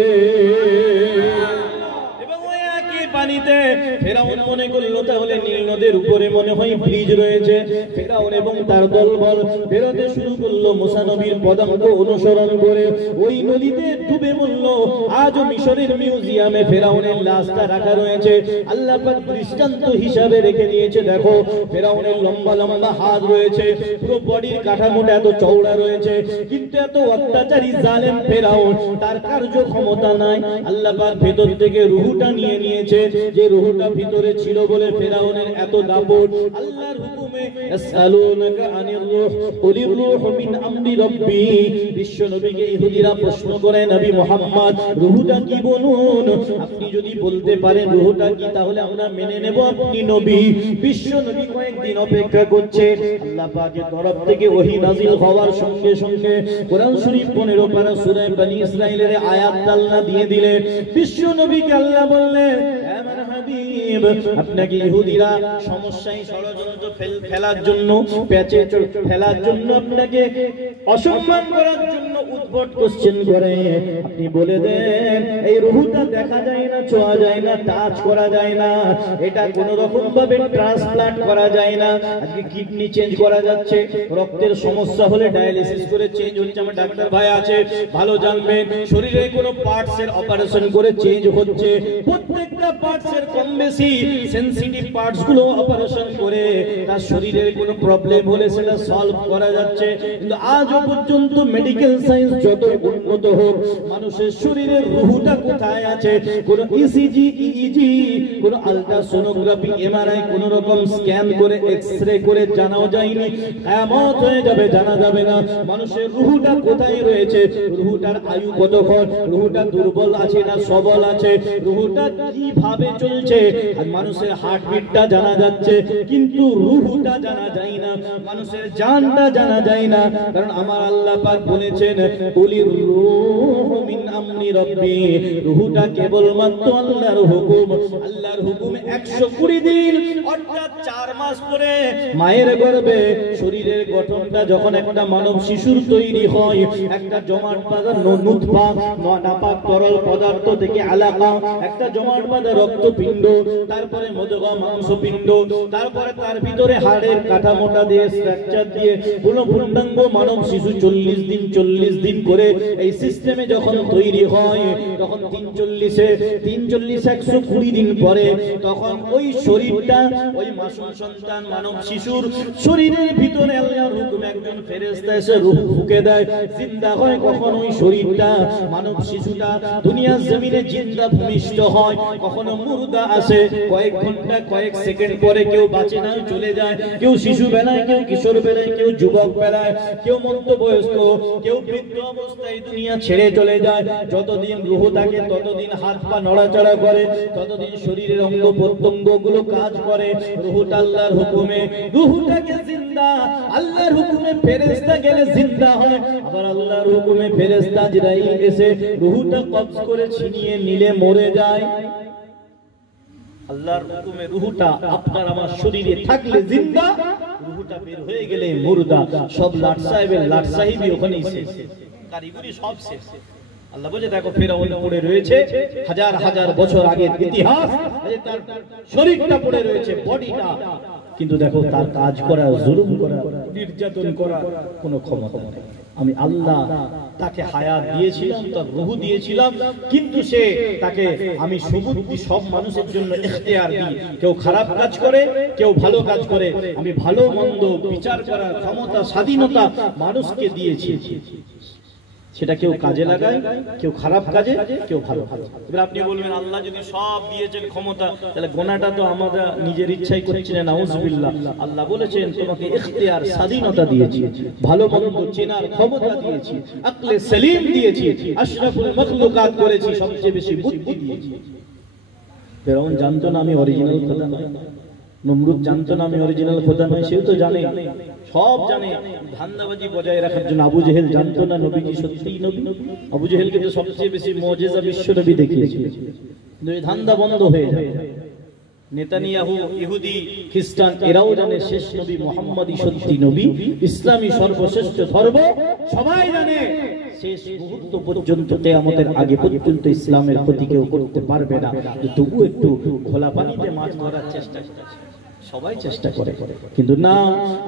এবং ওই একই পানিতে ফেরাউন মনে করলো তাহলে নীল নদের উপরে মনে হয় ব্রিজ রয়েছে। ফেরাউন এবং তার দলবল বেরোতে শুরু করলো মুসা নবীর পদাঙ্ক অনুসরণ করে। ওই নদীতে ডুবে মরল। আজও মিশরের মিউজিয়ামে ফেরাউনের লাশটা রাখা রয়েছে। আল্লাহ পাক দৃষ্টান্ত হিসাবে রেখে দিয়েছে। দেখো, ফেরাউনের লম্বা লম্বা হাত রয়েছে, পুরো বডির কাঠামোটা এত চওড়া রয়েছে, কিন্তু এত অত্যাচারী জালেম ফেরাউন, তার কার্য ক্ষমতা নাই। আল্লাহ পাক ভেতর থেকে রূহটা নিয়ে নিয়েছে। যে রূহটা ভিতরে ছিল বলে ফেরাউনের এত দাপট। আল্লাহর হুকুমে ইয়াসআলুনাকা আনির রূহ কুলির রূহু মিন আমরি রাব্বি। বিশ্ব নবীকে ইহুদিরা প্রশ্ন করে, নবী মুহাম্মদ রূহটা কি বলুন? আপনি যদি বলতে পারেন রূহটা কি, তাহলে আমরা মেনে নেব আপনি নবী। বিশ্ব নবী কয়েকদিন অপেক্ষা করছে। আল্লাহ পাকের তরফ থেকে ওহী নাযিল হওয়ার সঙ্গে সঙ্গে কোরআন শরীফ 15 পারা সূরা বনী ইসরাঈলের আয়াত আল্লাহ দিয়ে দিলেন। বিশ্ব নবীকে আল্লাহ বললেন, আমার হাবিব, আপনাকে ইহুদিরা সমস্যায় ষড়যন্ত্র ফেলার জন্য, প্যাচে ফেলার জন্য, আপনাকে অসম্মান করার জন্য উদ্ভট কোশ্চেন করে। আপনি বলে দেন এই রূহটা দেখা যায় না, ছোঁয়া যায় না, টাচ করা যায় না, এটা কোন রকম ভাবে ট্রান্সপ্লান্ট করা যায় না। আজকে কিডনি চেঞ্জ করা যাচ্ছে, রক্তের সমস্যা হলে ডায়ালিসিস করে চেঞ্জ হচ্ছে। আমার ডাক্তার ভাই আছে, ভালো জানবেন। শরীরে কোনো পার্টস এর অপারেশন করে চেঞ্জ হচ্ছে। প্রত্যেকটা পার্টস এর কম বেশি সেনসিটিভ পার্টস গুলো অপারেশন করে তার শরীরের কোনো প্রবলেম হলে সেটা সলভ করা যাচ্ছে। কিন্তু আজও পর্যন্ত মেডিকেল সায়েন্স যত উন্নত হোক, মানুষের শরীরের রূহটা কোথায় আছে কোন ইসিজি, ইইজি, কোন আল্ট্রাসোনোগ্রাফি, এমআরআই, কোন রকম স্ক্যান করে, এক্সরে করে জানাও যায়নি। কিয়ামত হয়ে যাবে, জানা যাবে না মানুষের রূহটা কোথায় রয়েছে, রূহটার আয়ু কতক্ষণ, রূহটা দুর্বল আছে না সবল আছে, রূহটা কিভাবে চলছে। আর মানুষের হার্টবিটটা জানা যাচ্ছে, কিন্তু রূহটা জানা যায় না, মানুষের জানটা জানা যায় না। কারণ আমার আল্লাহ পাক বলেছেন, কুলির রূহু মিন আমরি রাব্বি, রূহটা কেবলমাত্র আল্লাহর হুকুম। আল্লাহর হুকুমে 120 দিন অর্থাৎ 4 মাস পরে মায়ের গর্ভে শরীরের গঠনটা যখন একটা মানব শিশুর তৈরি হয়, একটা জমাট বাঁধা নুতফা, নাপাক তরল পদার্থ থেকে আলাকা, একটা জমাট বাঁধা রক্তপিণ্ড, তারপরে মদগা মাংসপিণ্ড, তারপরে তার ভিতরে হাড়ের কাঠামোটা দিয়ে স্ট্রাকচার দিয়ে পুরো পূর্ণাঙ্গ মানব শিশু 40 দিন করে এই সিস্টেমে যখন তৈরি হয়, তখন 120 দিন পরে তখন ওই শরীরটা, ওই মাসুম সন্তান মানব শিশুর শরীরের ভিতরে আল্লাহর হুকুমে একজন ফেরেশতা এসে রূহ ফুঁকে দেয়, জিন্দা হয়। কখন ওই শরীরটা, মানব শিশুটা দুনিয়ার জমিনে জিন্দা ভূমিষ্ঠ হয়, কখনো মুর্দা আসে, কয়েক ঘন্টা কয়েক সেকেন্ড পরে কেউ বাঁচে না, চলে যায়। কেউ শিশু বেলায়, কেউ কিশোর বেলায়, কেউ যুবক বেলায়, কেউ মধ্যবয়স্ক, কেউ বৃদ্ধ অবস্থায় দুনিয়া ছেড়ে চলে যায়। যতদিন রূহ থাকে ততদিন হাত পা নড়াচড়া করে, ততদিন শরীরের অঙ্গ প্রত্যঙ্গ গুলো কাজ করে। রূহটা আল্লাহর হুকুমে, রূহটাকে জিন্দা আল্লাহর হুকুমে ফেরেশতা গেলে জিন্দা হয়, আবার আল্লাহর হুকুমে ফেরেশতা জিবরাইল এসে রূহটা কবজ করে ছিনিয়ে নিলে মরে যায়। আল্লাহর হুকুমে রূহটা আপনার আমার শরীরে থাকলে জিন্দা, রূহটা বের হয়ে গেলে মুর্দা। সব লাট সাহেবের লাট সাহেবই ওখানেই শেষ, কারিগরি সব শেষ। আল্লাহ বলে, দেখো ফেরাউন পড়ে রয়েছে, হাজার হাজার বছর আগের ইতিহাস, তার শরীরটা পড়ে রয়েছে, বডিটা, কিন্তু দেখো তার কাজ করা, জুলুম করা, নির্যাতন করা কোনো ক্ষমতা নেই। আমি আল্লাহ তাকে হায়াত দিয়েছিলাম, তার রূহ দিয়েছিলাম, কিন্তু সে তাকে আমি সুবুদ্ধি সব মানুষের জন্য ইখতিয়ার দিই। কেউ খারাপ কাজ করে, কেউ ভালো কাজ করে, আমি ভালো মন্দ বিচার করার ক্ষমতা, স্বাধীনতা মানুষকে দিয়েছি। সেটা কেউ কাজে লাগায়, কেউ খারাপ কাজে, কেউ ভালো কাজে। এবার আপনি বলবেন আল্লাহ যদি সব দিয়েছেন ক্ষমতা, তাহলে গোনাটা তো আমরা নিজের ইচ্ছাই করছি না, নাউজুবিল্লাহ। আল্লাহ বলেছেন তোমাকে ইখতিয়ার, স্বাধীনতা দিয়েছি, ভালো মন্দ চেনার ক্ষমতা দিয়েছি, আকলে সেলিম দিয়েছি, আশরাফুল মাখলুকাত করেছি, সবচেয়ে বেশি বুদ্ধি দিয়েছি। ফেরাউন জানতো না আমি অরিজিনাল খোদা নই, নমরুদ জানতো না আমি অরিজিনাল খোদা নই, সেও তো জানে, সব জানে। ধান্দাবাজি বজায় রাখার জন্য আবু জেহেল জানতো না নবীজি সত্যিই নবী। আবু জেহেলকে তো সবচেয়ে বেশি মুজিজা বিশ্ব নবী দেখিয়েছিল, কিন্তু এই ধান্দা বন্ধ হয়ে যায়। নেতানিয়াহু, ইহুদি, খ্রিস্টান এরাও জানে শেষ নবী মুহাম্মদই সত্যি নবী, ইসলামী সর্বশ্রেষ্ঠ ধর্ম, সবাই জানে। শেষ মুহূর্ত পর্যন্ত কিয়ামতের আগে পর্যন্ত ইসলামের ক্ষতি কেউ করতে পারবে না। তবু একটু খোলা পানিতে মাছ ধরার চেষ্টা করছে, সবাই চেষ্টা করে, কিন্তু না,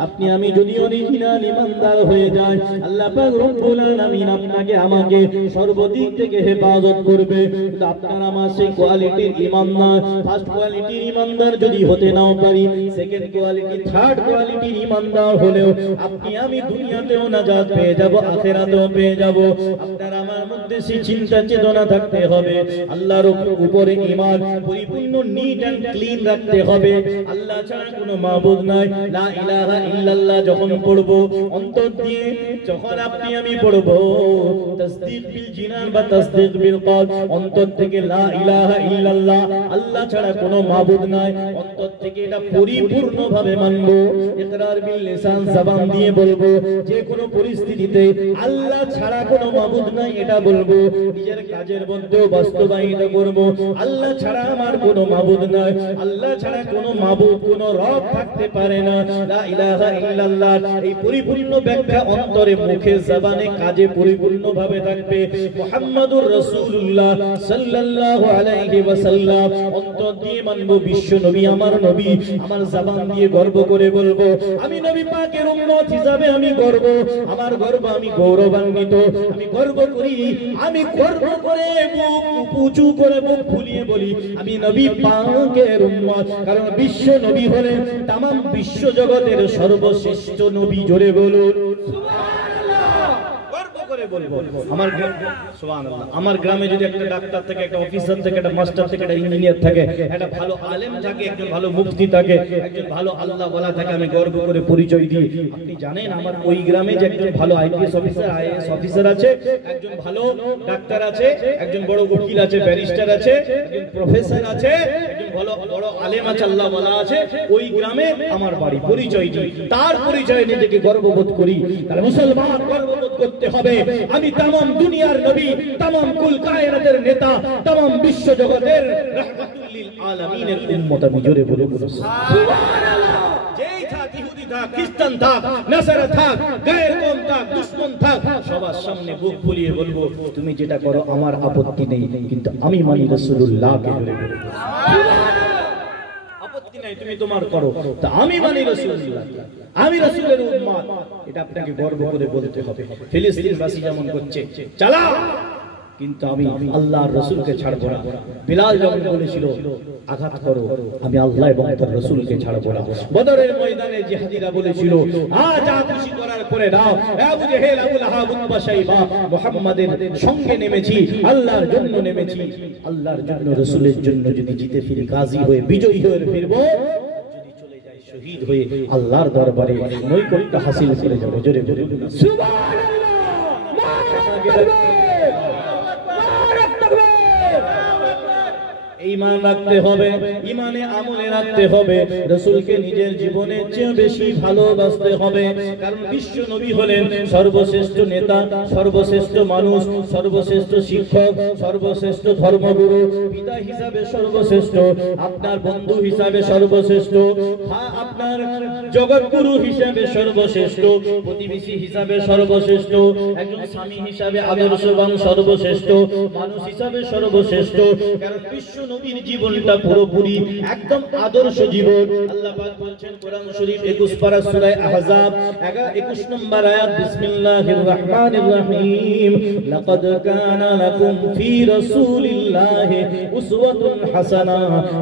আপনি আমি যদি অরিজিনাল ইমানদার হয়ে যাই, আল্লাহ পাক রব্বুল আলামিন আপনাকে আমাকে সর্বদিক থেকে হেফাজত করবে। কিন্তু আপনার আমার সেই কোয়ালিটির ইমানদার, ফার্স্ট কোয়ালিটির ইমানদার যদি হতে নাও পারি, সেকেন্ড কোয়ালিটি, থার্ড কোয়ালিটির ইমানদার হলেও আপনি আমি দুনিয়াতেও নাজাত পেয়ে যাব, আখিরাতেও পেয়ে যাব। আপনার আমার মধ্যে সেই চিন্তা চেতনা থাকতে হবে, আল্লাহর উপরে ঈমান পরিপূর্ণ নিট এন্ড ক্লিন রাখতে হবে। আল্লাহ ছাড়া কোনো মাবুদ নাই। লা ইলাহা ইল্লাল্লাহ যখন পড়বো অন্তর দিয়ে, যখন আপনি আমি পড়বো তাসদীক বিল জিনান বা তাসদীক বিল কলব, অন্তর থেকে লা ইলাহা ইল্লাল্লাহ আল্লাহ ছাড়া কোনো মাবুদ নাই, অন্তর থেকে এটা পরিপূর্ণভাবে মানবো। ইকরার বিল লিসান, জবান দিয়ে বলবো, যে কোনো পরিস্থিতিতে আল্লাহ ছাড়া কোনো মাবুদ নাই এটা বলবো। নিজের কাজের মধ্যেও বাস্তবায়িত করবো, আল্লাহ ছাড়া আমার কোনো মাবুদ নাই, আল্লাহ ছাড়া কোনো মাবুদ, কোনো রব থাকতে পারে না। লা ইলাহা ইল্লাল্লাহ এই পরিপূর্ণ ব্যাখ্যা অন্তরে, মুখে, জবানে, কাজে পরিপূর্ণভাবে থাকবে। মুহাম্মাদুর রাসূলুল্লাহ সাল্লাল্লাহু আলাইহি ওয়াসাল্লাম অন্তর দিয়ে মানবো, বিশ্ব নবী আমার নবী, আমার জবান দিয়ে গর্ব করে বলবো আমি নবী পাকের উম্মত হিসাবে আমি গর্ব, আমার গর্ব, আমি গৌরবান্বিত, আমি গর্ব করি, আমি গর্ব করে বুক উঁচু করে বুক ফুলিয়ে বলি আমি নবী পাকের উম্মত। কারণ বিশ্ব নবী হলেন তামাম বিশ্ব জগতের সর্বশ্রেষ্ঠ নবী। জোরে বলুন সুবহানাল্লাহ, গর্ব করে বলবো। আমার সুবহানাল্লাহ, আমার গ্রামে যদি একটা ডাক্তার থাকে, একটা অফিসার থাকে, একটা মাস্টার থাকে, একটা ইঞ্জিনিয়ার থাকে, একটা ভালো আলেম থাকে, একজন ভালো মুফতি থাকে, একজন ভালো আল্লাহ ওয়ালা থাকে, আমি গর্ব করে পরিচয় দিই। আপনি জানেন আমার ওই গ্রামে যে একজন ভালো আইপিএস অফিসার, আইএএস অফিসার আছে, একজন ভালো ডাক্তার আছে, একজন বড় উকিল আছে, ব্যারিস্টার আছে, একজন প্রফেসর আছে, একজন ভালো বড় আলেম আছে, আল্লাহ ওয়ালা আছে, ওই গ্রামে আমার বাড়ি, পরিচয় দিই, তার পরিচয় নিজেকে গর্ববোধ করি। তাহলে মুসলমান গর্ববোধ করতে হবে আমি তামাম দুনিয়ার নবী, তামাম কুল কায়নাতের নেতা, তামাম বিশ্ব জগতের রাহমাতুল লিল আলামিনের উম্মত। আমি জোরে বলে সুবহানাল্লাহ। যেই থাক, ইহুদি থাক, খ্রিস্টান থাক, নাসারা থাক, গায়ের কম থাক, দুশমন থাক, সবার সামনে বুক ফুলিয়ে বলবো তুমি যেটা করো আমার আপত্তি নেই, কিন্তু আমি মানি রাসূলুল্লাহকে। জোরে বলে সুবহানাল্লাহ। আপত্তি নাই, তুমি তোমার করো, তা আমি মানি রাসূলুল্লাহ, আমি রাসূলের উম্মত, এটা আপনাকে গর্ব করে বলতে হবে। ফিলিস্তিনবাসী যেমন করছে চালাও, কিন্তু আমি আল্লাহর রাসূলকে ছাড়বো না। বিলাল যখন বলেছিল আঘাত করো, আমি আল্লাহ এবং তার রাসূলকে ছাড়বো না। বদরের ময়দানে জিহাদিরা বলেছিল যা খুশি করার করে দাও। আবু জেহেল, আবু লাহাব, উতবা, শাইবা, মুহাম্মাদের সঙ্গে নেমেছি, আল্লাহর জন্য নেমেছি, আল্লাহর জন্য, রাসূলের জন্য। যদি জিতে ফিরি, গাজী হয়ে, বিজয়ী হয়ে ফিরবো, যদি চলে যাই শহীদ হয়ে, আল্লাহর দরবারে নৈকট্য হাসিল করে যাবে। জোরে বলুন সুবহানাল্লাহ। ঈমান রাখতে হবে, ঈমানে আমলে রাখতে হবে, রাসূলকে নিজের জীবনের চেয়ে বেশি ভালোবাসতে হবে। কারণ বিশ্ব নবী হলেন সর্বশ্রেষ্ঠ নেতা, সর্বশ্রেষ্ঠ মানুষ, সর্বশ্রেষ্ঠ শিক্ষক, সর্বশ্রেষ্ঠ ধর্মগুরু, পিতা হিসাবে সর্বশ্রেষ্ঠ, আপনার বন্ধু হিসাবে সর্বশ্রেষ্ঠ, আপনার জগৎগুরু হিসাবে সর্বশ্রেষ্ঠ, প্রতিবেশী হিসাবে সর্বশ্রেষ্ঠ, একজন স্বামী হিসাবে আদর্শবান সর্বশ্রেষ্ঠ, মানুষ হিসাবে সর্বশ্রেষ্ঠ। কারণ বিশ্ব নবীর জীবনটা পুরোপুরি একদম আদর্শ জীবন। আল্লাহ পাক বলছেন কোরআন শরীফ 21 পারা সূরা আহজাব 21 নম্বর আয়াত, বিসমিল্লাহির রাহমানির রহিম, লাকাদ কানা লাকুম ফি রাসূলিল্লাহি উসওয়াতুন হাসানা।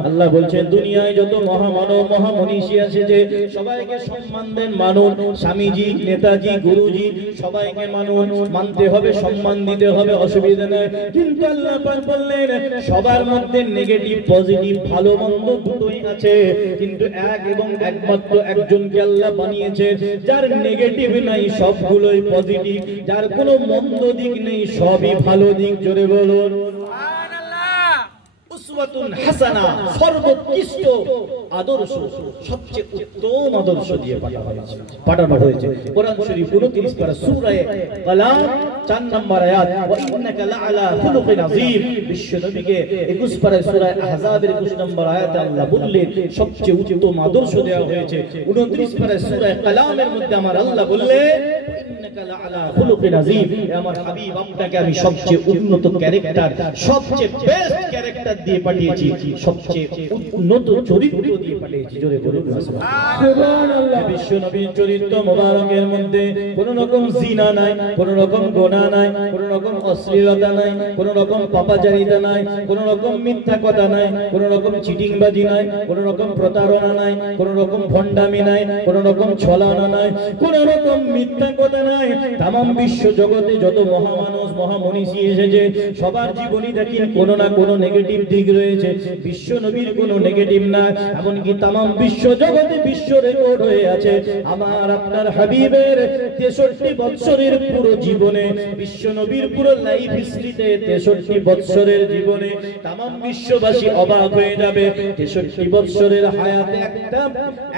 আল্লাহ বলছেন দুনিয়ায় যত মহামানব মহামনীষী আছে যে সবাইকে সম্মান দেন, মানুন। স্বামীজি, নেতাজি, গুরুজি সবাইকে মানুন, মানতে হবে, সম্মান দিতে হবে, অসুবিধা নেই। কিন্তু আল্লাহ পাক বললেন সবার মধ্যে নেগেটিভ পজিটিভ ভালো মন্দ দুটোই আছে, কিন্তু এক এবং একমাত্র একজনকে আল্লাহ বানিয়েছে যার নেগেটিভ নাই, সবগুলোই পজিটিভ, যার কোনো মন্দ দিক নেই, সবই ভালো দিক। জোরে বলুন সুবহানাল্লাহ। উসওয়াতুন হাসানা, সর্বোৎকৃষ্ট আদর্শ, সবচেয়ে উত্তম আদর্শ দিয়ে পাঠানো হয়েছে। কোরআন শরীফ 29 পারা সূরা কালাম 4 নম্বর আয়াত, ওয়া ইন্নাকা লাআলা খুলুকিন আযীম। বিশ্ব নবীকে 21 পারা সূরা আহজাবের 21 নম্বর আয়াতে আল্লাহ বললেন সবচেয়ে উত্তম আদর্শ দেওয়া হয়েছে। 29 পারা সূরা কালামের মধ্যে আমার আল্লাহ বললেন ইন্নাকা লাআলা খুলুকিন আযীম, আমার হাবিব আপনাকে আমি সবচেয়ে উন্নত ক্যারেক্টার, সবচেয়ে বেস্ট ক্যারেক্টার দিয়ে পাঠিয়েছি, সবচেয়ে উন্নত চরিত্র দিয়ে পাঠিয়েছি। জোরে বলুন সুবহানাল্লাহ। বিশ্ব নবীর চরিত্র মোবারকের মধ্যে কোনো রকম জিনা নাই, কোনো রকম গোনা নাই, কোনো রকম অশ্লীলতা নাই, কোনো রকম পাপাচারিতা নাই, কোনো রকম মিথ্যা কথা নাই, কোনো রকম চিটিংবাজি নাই, কোনো রকম প্রতারণা নাই, কোনো রকম ভণ্ডামি নাই, কোনো রকম ছলানা নাই, কোনো রকম মিথ্যা কথা নাই। তামাম বিশ্ব জগতে যত মহামানব মহামনীষী এসেছে সবার জীবনী দেখেন কোনো না কোনো নেগেটিভ দিক রয়েছে, বিশ্ব নবীর কোনো নেগেটিভ না। এমনকি তামাম বিশ্ব জগতে বিশ্ব রেকর্ড হয়ে আছে আমার আপনার হাবিবের 63 বছরের পুরো জীবনে, বিশ্ব নবীর পুরো লাইফ হিস্ট্রিতে 63 বছরের জীবনে তামাম বিশ্ববাসী অবাক হয়ে যাবে। 63 বছরের হায়াতে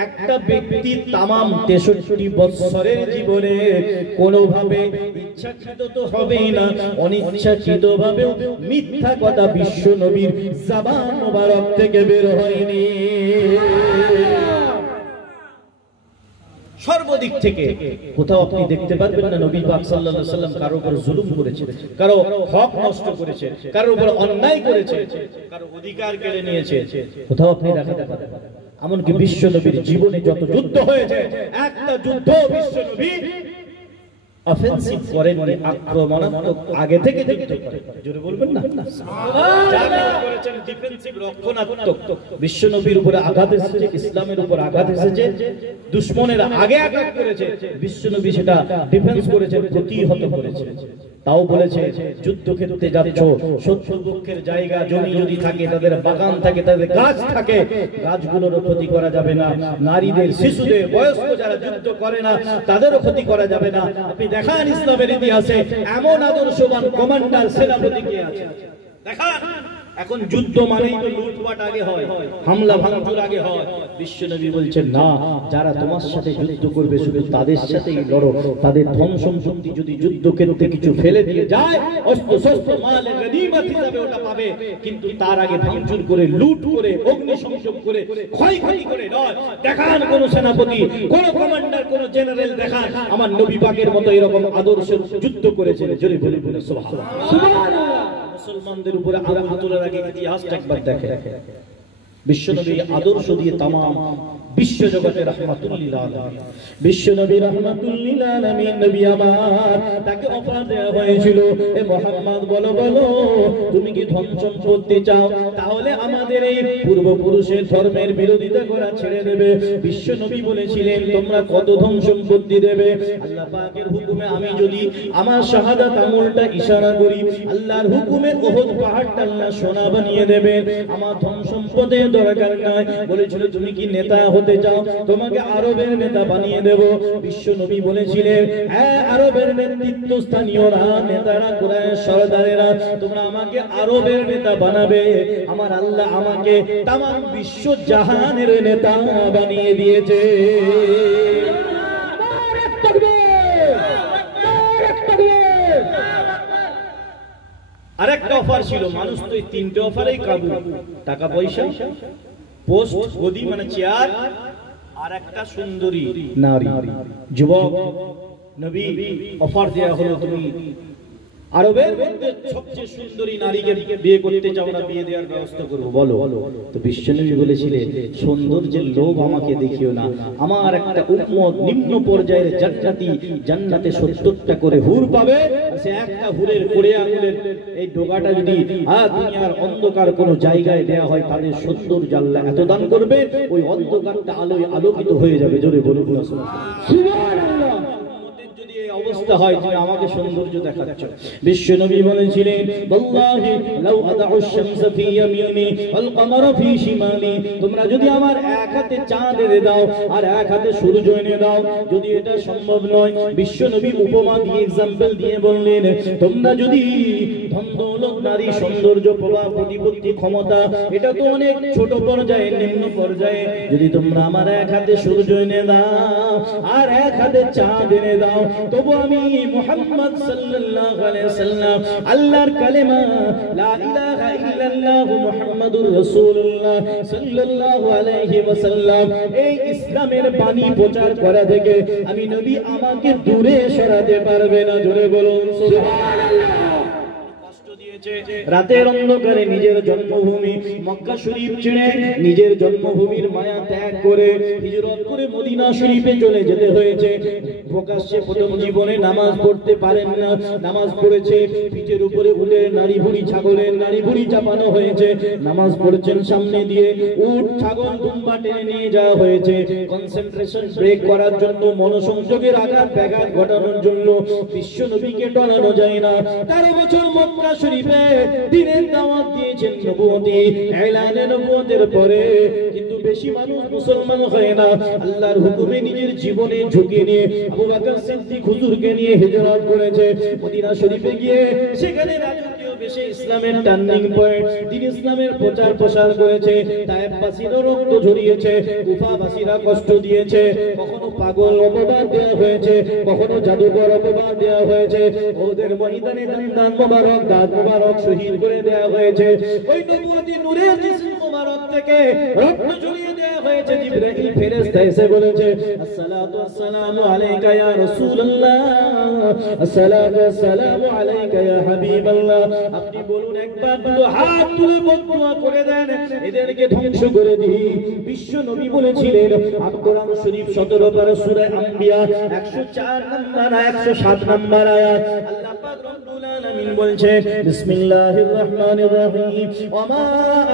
একটা ব্যক্তি তামাম 63 বছরের জীবনে কোনোভাবে ইচ্ছাকৃত তো হবেই না, অনিচ্ছাকৃতভাবেও মিথ্যা কথা বিশ্ব নবীর জবান মোবারক থেকে বের হয়নি। সর্বদিক থেকে কোথাও আপনি দেখতে পারবেন না নবী পাক সাল্লাল্লাহু আলাইহি ওয়াসাল্লাম কারো উপর জুলুম করেছে, কারো হক নষ্ট করেছে, কারো উপর অন্যায় করেছে, কারো অধিকার কেড়ে নিয়েছে, কোথাও আপনি দেখাতে পারবেন না। এমনকি বিশ্ব নবীর জীবনে যত যুদ্ধ হয়েছে একটা যুদ্ধ বিশ্ব নবী অফেন্সিভ করেননি, আক্রমণাত্মক আগে থেকে যুদ্ধ করে। জোরে বলবেন না সুবহানাল্লাহ। করেছেন ডিফেন্সিভ, রক্ষণাত্মক। বিশ্ব নবীর উপরে আঘাত এসেছে, ইসলামের উপর আঘাত এসেছে, দুশমনের আগে আঘাত করেছে, বিশ্ব নবী সেটা ডিফেন্স করেছে, প্রতিহত করেছে। তাও বলেছে যুদ্ধক্ষেত্রে যাচ্ছ, শত্রুপক্ষের জায়গা জমি যদি থাকে, তাদের বাগান থাকে, তাদের গাছ থাকে, গাছগুলোরও ক্ষতি করা যাবে না, নারীদের, শিশুদের, বয়স্ক যারা যুদ্ধ করে না তাদেরও ক্ষতি করা যাবে না। আপনি দেখান ইসলামের ইতিহাসে এমন আদর্শবান কমান্ডার সেনাপতি কে আছে দেখান। এখন যুদ্ধ মানেই তো লুটপাট আগে হয়, হামলা ভাঙচুর আগে হয়। বিশ্বনবী বলছেন না, যারা তোমার সাথে যুদ্ধ করবে শুধু তাদের সাথেই লড়ো, তাদের ধন সম্পত্তি যদি যুদ্ধক্ষেত্রে কিছু ফেলে দিয়ে যায়, অস্ত্র শস্ত্র মাল গনিমত হিসাবে ওটা পাবে, কিন্তু তার আগে ভাঙচুর করে, লুট করে, অগ্নিসংযোগ করে, ক্ষয়ক্ষতি করে নয়। দেখান কোন সেনাপতি, কোন কমান্ডার, কোন জেনারেল দেখান আমার নবী পাকের মতো এরকম আদর্শের যুদ্ধ করেছে। জোরে বলে বলে সুবহানাল্লাহ সুবহানাল্লাহ। মুসলমানদের উপরে আঘাত তোলার আগে ইতিহাসটা একবার দেখে। বিশ্বনবী আদর্শ দিয়ে তামাম বিশ্ব জগতে রাহমাতুল লিল আলামিন, বিশ্বনবী রাহমাতুল লিল আলামিন নবী আমার, তাকে অফার দেওয়া হয়েছিল, এ মুহাম্মদ বলো বলো তুমি কি ধন সম্পত্তি চাও, তাহলে আমাদের এই পূর্বপুরুষের ধর্মের বিরোধিতা করা ছেড়ে দেবে। বিশ্বনবী বলেছিলেন তোমরা কত ধন সম্পত্তি দেবে? আল্লাহ পাকের হুকুমে আমি যদি আমার শাহাদাত আমলটা ইশারা করি, আল্লাহর হুকুমে উহুদ পাহাড়টা আল্লাহ সোনা বানিয়ে দেবেন, আমার ধন সম্পদের দরকার নাই। বলেছিল তুমি কি নেতা হতে চাও, তোমাকে আরবের নেতা বানিয়ে দেব। বিশ্ব নবী বলেছিলেন হ্যাঁ, আরবের নেতৃত্ব স্থানীয়রা, নেতারা, কুরাইশ সরদারেরা, তোমরা আমাকে আরবের নেতা বানাবে। আমার আল্লাহ আমাকে তামাম বিশ্ব জাহানের নেতা বানিয়ে দিয়েছে। আরেকটা অফার ছিল, মানুষ তো এই তিনটে অফারেই কাবু, টাকা পয়সা, পোস্ট, গদি মানে চেয়ার, আর একটা সুন্দরী নারী। যুবক, নবী অফার দেয়া হলো তুমি আরবের মধ্যে সবচেয়ে সুন্দরী নারীকে বিয়ে করতে চাও না, বিয়ে দেওয়ার ব্যবস্থা করবো, বলো। তো বিশ্বনবী বলেছিলেন, সৌন্দর্যের লোভ আমাকে দেখিও না, আমার একটা উম্মত নিম্ন পর্যায়ের জান্নাতি, জান্নাতে 70টা করে হুর পাবে, সে একটা হুরের কোড়ে আঙুলের এই ডোগাটা যদি দুনিয়ার অন্ধকার কোনো জায়গায় দেয়া হয়, তাদের সৌন্দর্য আল্লাহ এত দান করবে, ওই অন্ধকারটা আলোয় আলোকিত হয়ে যাবে। জোরে বলুন সুবহানাল্লাহ। অবস্থা হয় যে আমাকে সৌন্দর্য দেখাচ্ছ। বিশ্বনবী বলেছিলেন, ওয়াল্লাহি লাউ আদাউ আশ-শামসা ফি ইয়ামিনি ওয়াল কমারা ফি শিমালি, তোমরা যদি আমার এক হাতে চাঁদ এনে দাও আর এক হাতে সূর্য এনে দাও, যদি এটা সম্ভব নয়, বিশ্বনবী উপমা দিয়ে এক্সাম্পল দিয়ে বললেন, তোমরা যদি ধন দৌলত, নারী, সৌন্দর্য, প্রভাব, প্রতিপত্তি, ক্ষমতা, এটা তো অনেক ছোট পর্যায়ে, নিম্ন পর্যায়ে, যদি তোমরা আমার এক হাতে সূর্য এনে দাও আর এক হাতে চাঁদ এনে দাও, তবু আমি মুহাম্মদ সাল্লাল্লাহু আলাইহি ওয়াসাল্লাম আল্লাহর কালেমা লা ইলাহা ইল্লাল্লাহ মুহাম্মাদুর রাসূলুল্লাহ সাল্লাল্লাহু আলাইহি ওয়াসাল্লাম, এই ইসলামের বাণী প্রচার করা থেকে আমি নবী আমাকে দূরে সরাতে পারবে না। জোরে বলুন সুবহানাল্লাহ। রাতের অন্ধকারে নিজের জন্মভূমি মক্কা শরীফ ছেড়ে নিজের জন্মভূমির মায়া ত্যাগ করে হিজরত করে মদিনা শরীফে চলে যেতে হয়েছে। প্রকাশ্যে প্রথম জীবনে নামাজ পড়তে পারেন না, নামাজ পড়েছে পিঠের উপরে উটের নাড়ি ভুড়ি, ছাগলের নাড়ি ভুড়ি চাপানো হয়েছে, নামাজ পড়ছেন সামনে দিয়ে, উট ছাগল দুম্বা টেনে নিয়ে যাওয়া হয়েছে, কনসেন্ট্রেশন ব্রেক করার জন্য, মনোসংযোগের আঘাত ব্যাঘাত ঘটানোর জন্য বিশ্ব নবীকে টলানো যায় না। 13 বছর মক্কা শরীফে দিনের দাওয়াত দিয়েছেন, নবুয়তি এলানে নবুয়তের পরে, কিন্তু বেশি মানুষ মুসলমান হয় না। আল্লাহর হুকুমে নিজের জীবনে ঝুঁকি নিয়ে আবু বকর সিদ্দিক হুজুরকে নিয়ে হিজরত করেছে মদিনা শরীফে গিয়ে, সেখানে রাজকীয় বেশে ইসলামের টার্নিং পয়েন্ট, তিনি ইসলামের প্রচার প্রসার করেছে। তায়েফবাসীরা রক্ত ঝরিয়েছে, কুফাবাসীরা কষ্ট দিয়েছে, কখনো পাগল অপবাদ দেওয়া হয়েছে, কখনো জাদুকর অপবাদ দেওয়া হয়েছে, ওদের ময়দানে দান মোবারক, দাঁত মোবারক শহীদ করে দেওয়া হয়েছে। ওই নবুয়তি নূরের জিসম মোবারক থেকে রক্ত ঝরিয়ে দেওয়া হয়েছে। জিবরাইল ফেরেশতা এসে বলেছে, আসসালাতু ওয়াসসালামু আলাইকা ইয়া রাসূলুল্লাহ, আসসালাতু ওয়াসসালামু আলাইকা ইয়া হাবিবাল্লাহ। আপনি বলুন একবার, দুটো হাত তুলে বদদুয়া করে দেন, এদেরকে ধ্বংস করে দিই। বিশ্ব নবী বলেছিলেন, আল কোরআন শরীফ 17 পারা সূরা আম্বিয়া 104 নম্বর 107 নম্বর আয়াত, আল্লাহ পাক রব্বুল আলামিন বলছেন, বিসমিল্লাহির রহমানির রহিম, ওয়া মা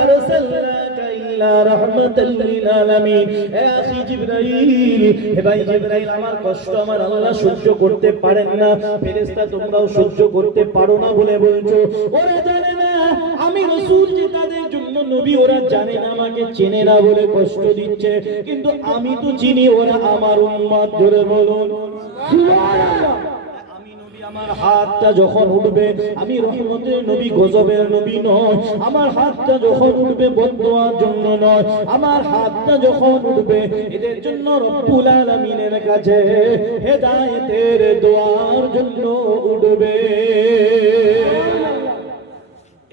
আরসালনাকা ইল্লা রাহমাতাল লিল আলামিন। হে আখি জিবরাইল, হে ভাই জিবরাইল, আমার কষ্ট আমার আল্লাহ সহ্য করতে পারেন না, ফেরেশতা তোমরাও সহ্য করতে পারো না বলে বলছো। ওরা জানে না আমি রাসূল যে তাদের জন্য নবী, ওরা জানে না আমাকে চেনে না বলে কষ্ট দিচ্ছে, কিন্তু আমি তো চিনি ওরা আমার উম্মত। জোরে বলুন সুবহানাল্লাহ। আমার হাতটা যখন উঠবে, আমি রহমতের নবী, গজবের নবী নয়। আমার হাতটা যখন উঠবে বদদুয়ার জন্য নয়, আমার হাতটা যখন উঠবে এদের জন্য রব্বুল আলামিনের কাছে হেদায়েতের দোয়ার জন্য উঠবে।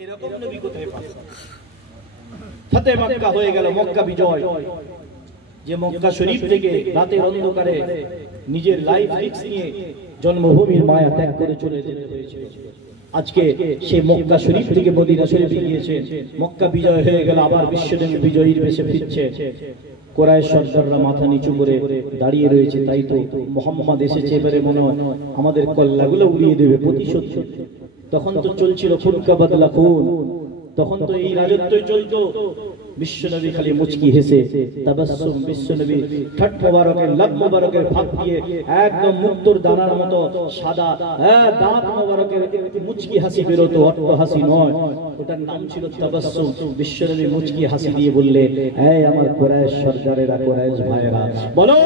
এরকম নবী কোথায় পাবে? ফতে মক্কা হয়ে গেল, মক্কা বিজয়। যে মক্কা শরীফ থেকে রাতের অন্ধকারে নিজের লাইফ রিস্ক নিয়ে জন্মভূমির মায়া ত্যাগ করে চলে যেতে হয়েছে, আজকে সে মক্কা শরীফ থেকে মদিনা শরীফে গিয়েছে, মক্কা বিজয় হয়ে গেল, আবার বিশ্বনবী বিজয়ীর বেশে ফিরছে। কুরাইশ সর্দাররা মাথা নিচু করে দাঁড়িয়ে রয়েছে, তাই তো মুহাম্মদ এসেছে, এবারে মনে হয় আমাদের কল্লাগুলো উড়িয়ে দেবে, প্রতিশোধ। তখন তো চলছিল খুন কা বদলা খুন, তখন তো এই রাজত্বই চলতো। বিশ্বনবী খালি মুচকি হেসে তাবাসসুম, বিশ্বনবী ঠট মোবারকের লাব মোবারকের ভাব দিয়ে একদম মুক্তোর দানার মতো সাদা দাঁত মোবারকের একটি মুচকি হাসি বেরোতো, অট্ট হাসি নয়, ওটার নাম ছিল তাবাসসুম। বিশ্বনবী মুচকি হাসি দিয়ে বললে, এই আমার কুরাইশ সর্দারেরা, কুরাইশ ভাইয়েরা, বলো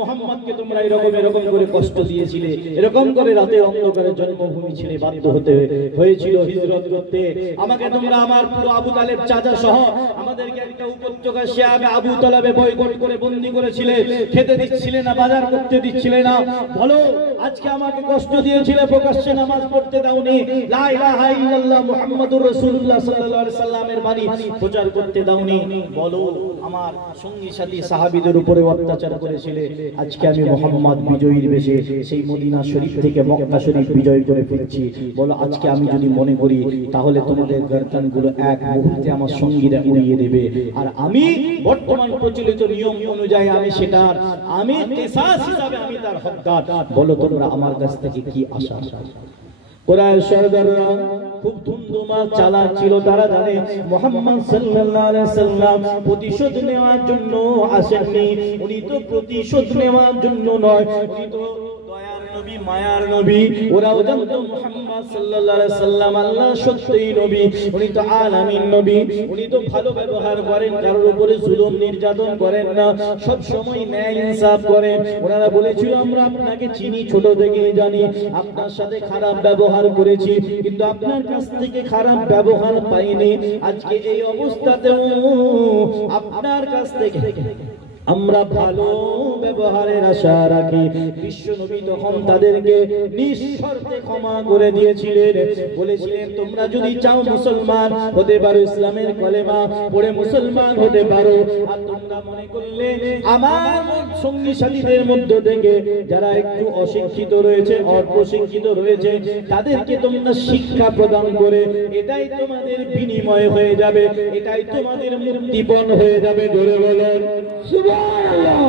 মুহাম্মদকে তোমরা এরকম এরকম করে কষ্ট দিয়েছিলে, এরকম করে রাতের অন্ধকারে জন্মভূমি ছেড়ে বাধ্য হতে হয়েছিল হিজরত করতে। আমাকে তোমরা আমার পুরো আবু তালেব চাচা সহ আমাদেরকে একটা উপত্যকা শিয়াবে আবু তালেবে বয়কট করে বন্দী করেছিলে, খেতে দিচ্ছিলে না, বাজার করতে দিচ্ছিলে না। বলো আজকে আমাকে কষ্ট দিয়েছিলে, প্রকাশ্যে নামাজ পড়তে দাওনি, লা ইলাহা ইল্লাল্লাহ মুহাম্মাদুর রাসূলুল্লাহ সাল্লাল্লাহু আলাইহি সাল্লামের বাণী প্রচার করতে দাওনি। বলো আমার সঙ্গী সাথী সাহাবীদের উপরে অত্যাচার করেছিলে, আজ আজকে আমি মোহাম্মদ বিজয়ীর বেশে সেই মদিনা শরীফ থেকে মক্কা শরীফ বিজয় করে ফিরছি। বলো আজকে আমি যদি মনে করি তাহলে তোমাদের গর্দানগুলো এক মুহূর্তে আমার সঙ্গীরা উড়িয়ে দেবে। আর আমি বর্তমান প্রচলিত নিয়ম অনুযায়ী আমি কিসাস হিসাবে আমি তার হকদার। বলো তোমরা আমার কাছ থেকে কি আশা? কুরাইশ সরদাররা খুব ধুমধুমা চালাক ছিল, তারা জানে মুহাম্মদ সাল্লাল্লাহু আলাইহি সাল্লাম প্রতিশোধ নেওয়ার জন্য আসেননি। উনি তো প্রতিশোধ নেওয়ার জন্য নয়, উনি তো দয়ার নবী, মায়ার নবী। ওরাও জানতো মুহাম্মদ সাল্লাল্লাহু আলাইহি সাল্লাম আল্লাহর সত্যই নবী, উনি তো আলামিন নবী। উনি তো ভালো ব্যবহার করেন, কারোর উপরে জুলুম নির্যাতন করেন না, সব সময় ন্যায় ইনসাফ করেন। ওনারা বলেছিল আমরা আপনাকে চিনি, ছোট থেকেই জানি, আপনার সাথে খারাপ ব্যবহার করেছি কিন্তু আপনার কাছ থেকে খারাপ ব্যবহার পাইনি। আজকে এই অবস্থাতেও আপনার কাছ থেকে আমরা ভালো ব্যবহারের আশা রাখি। বিশ্ব নবী তখন তাদেরকে নিঃশর্তে ক্ষমা করে দিয়েছিলেন, বলেছিলেন তোমরা যদি চাও মুসলমান হতে পারো, ইসলামের কলেমা পড়ে মুসলমান হতে পারো। আর তোমরা মনে করলে আমার সঙ্গী সাথীদের মধ্য থেকে যারা একটু অশিক্ষিত রয়েছে, অল্প শিক্ষিত রয়েছে, তাদেরকে তোমরা শিক্ষা প্রদান করে এটাই তোমাদের বিনিময় হয়ে যাবে, এটাই তোমাদের মুক্তিপণ হয়ে যাবে। ধরে বলেন সুবহানাল্লাহ।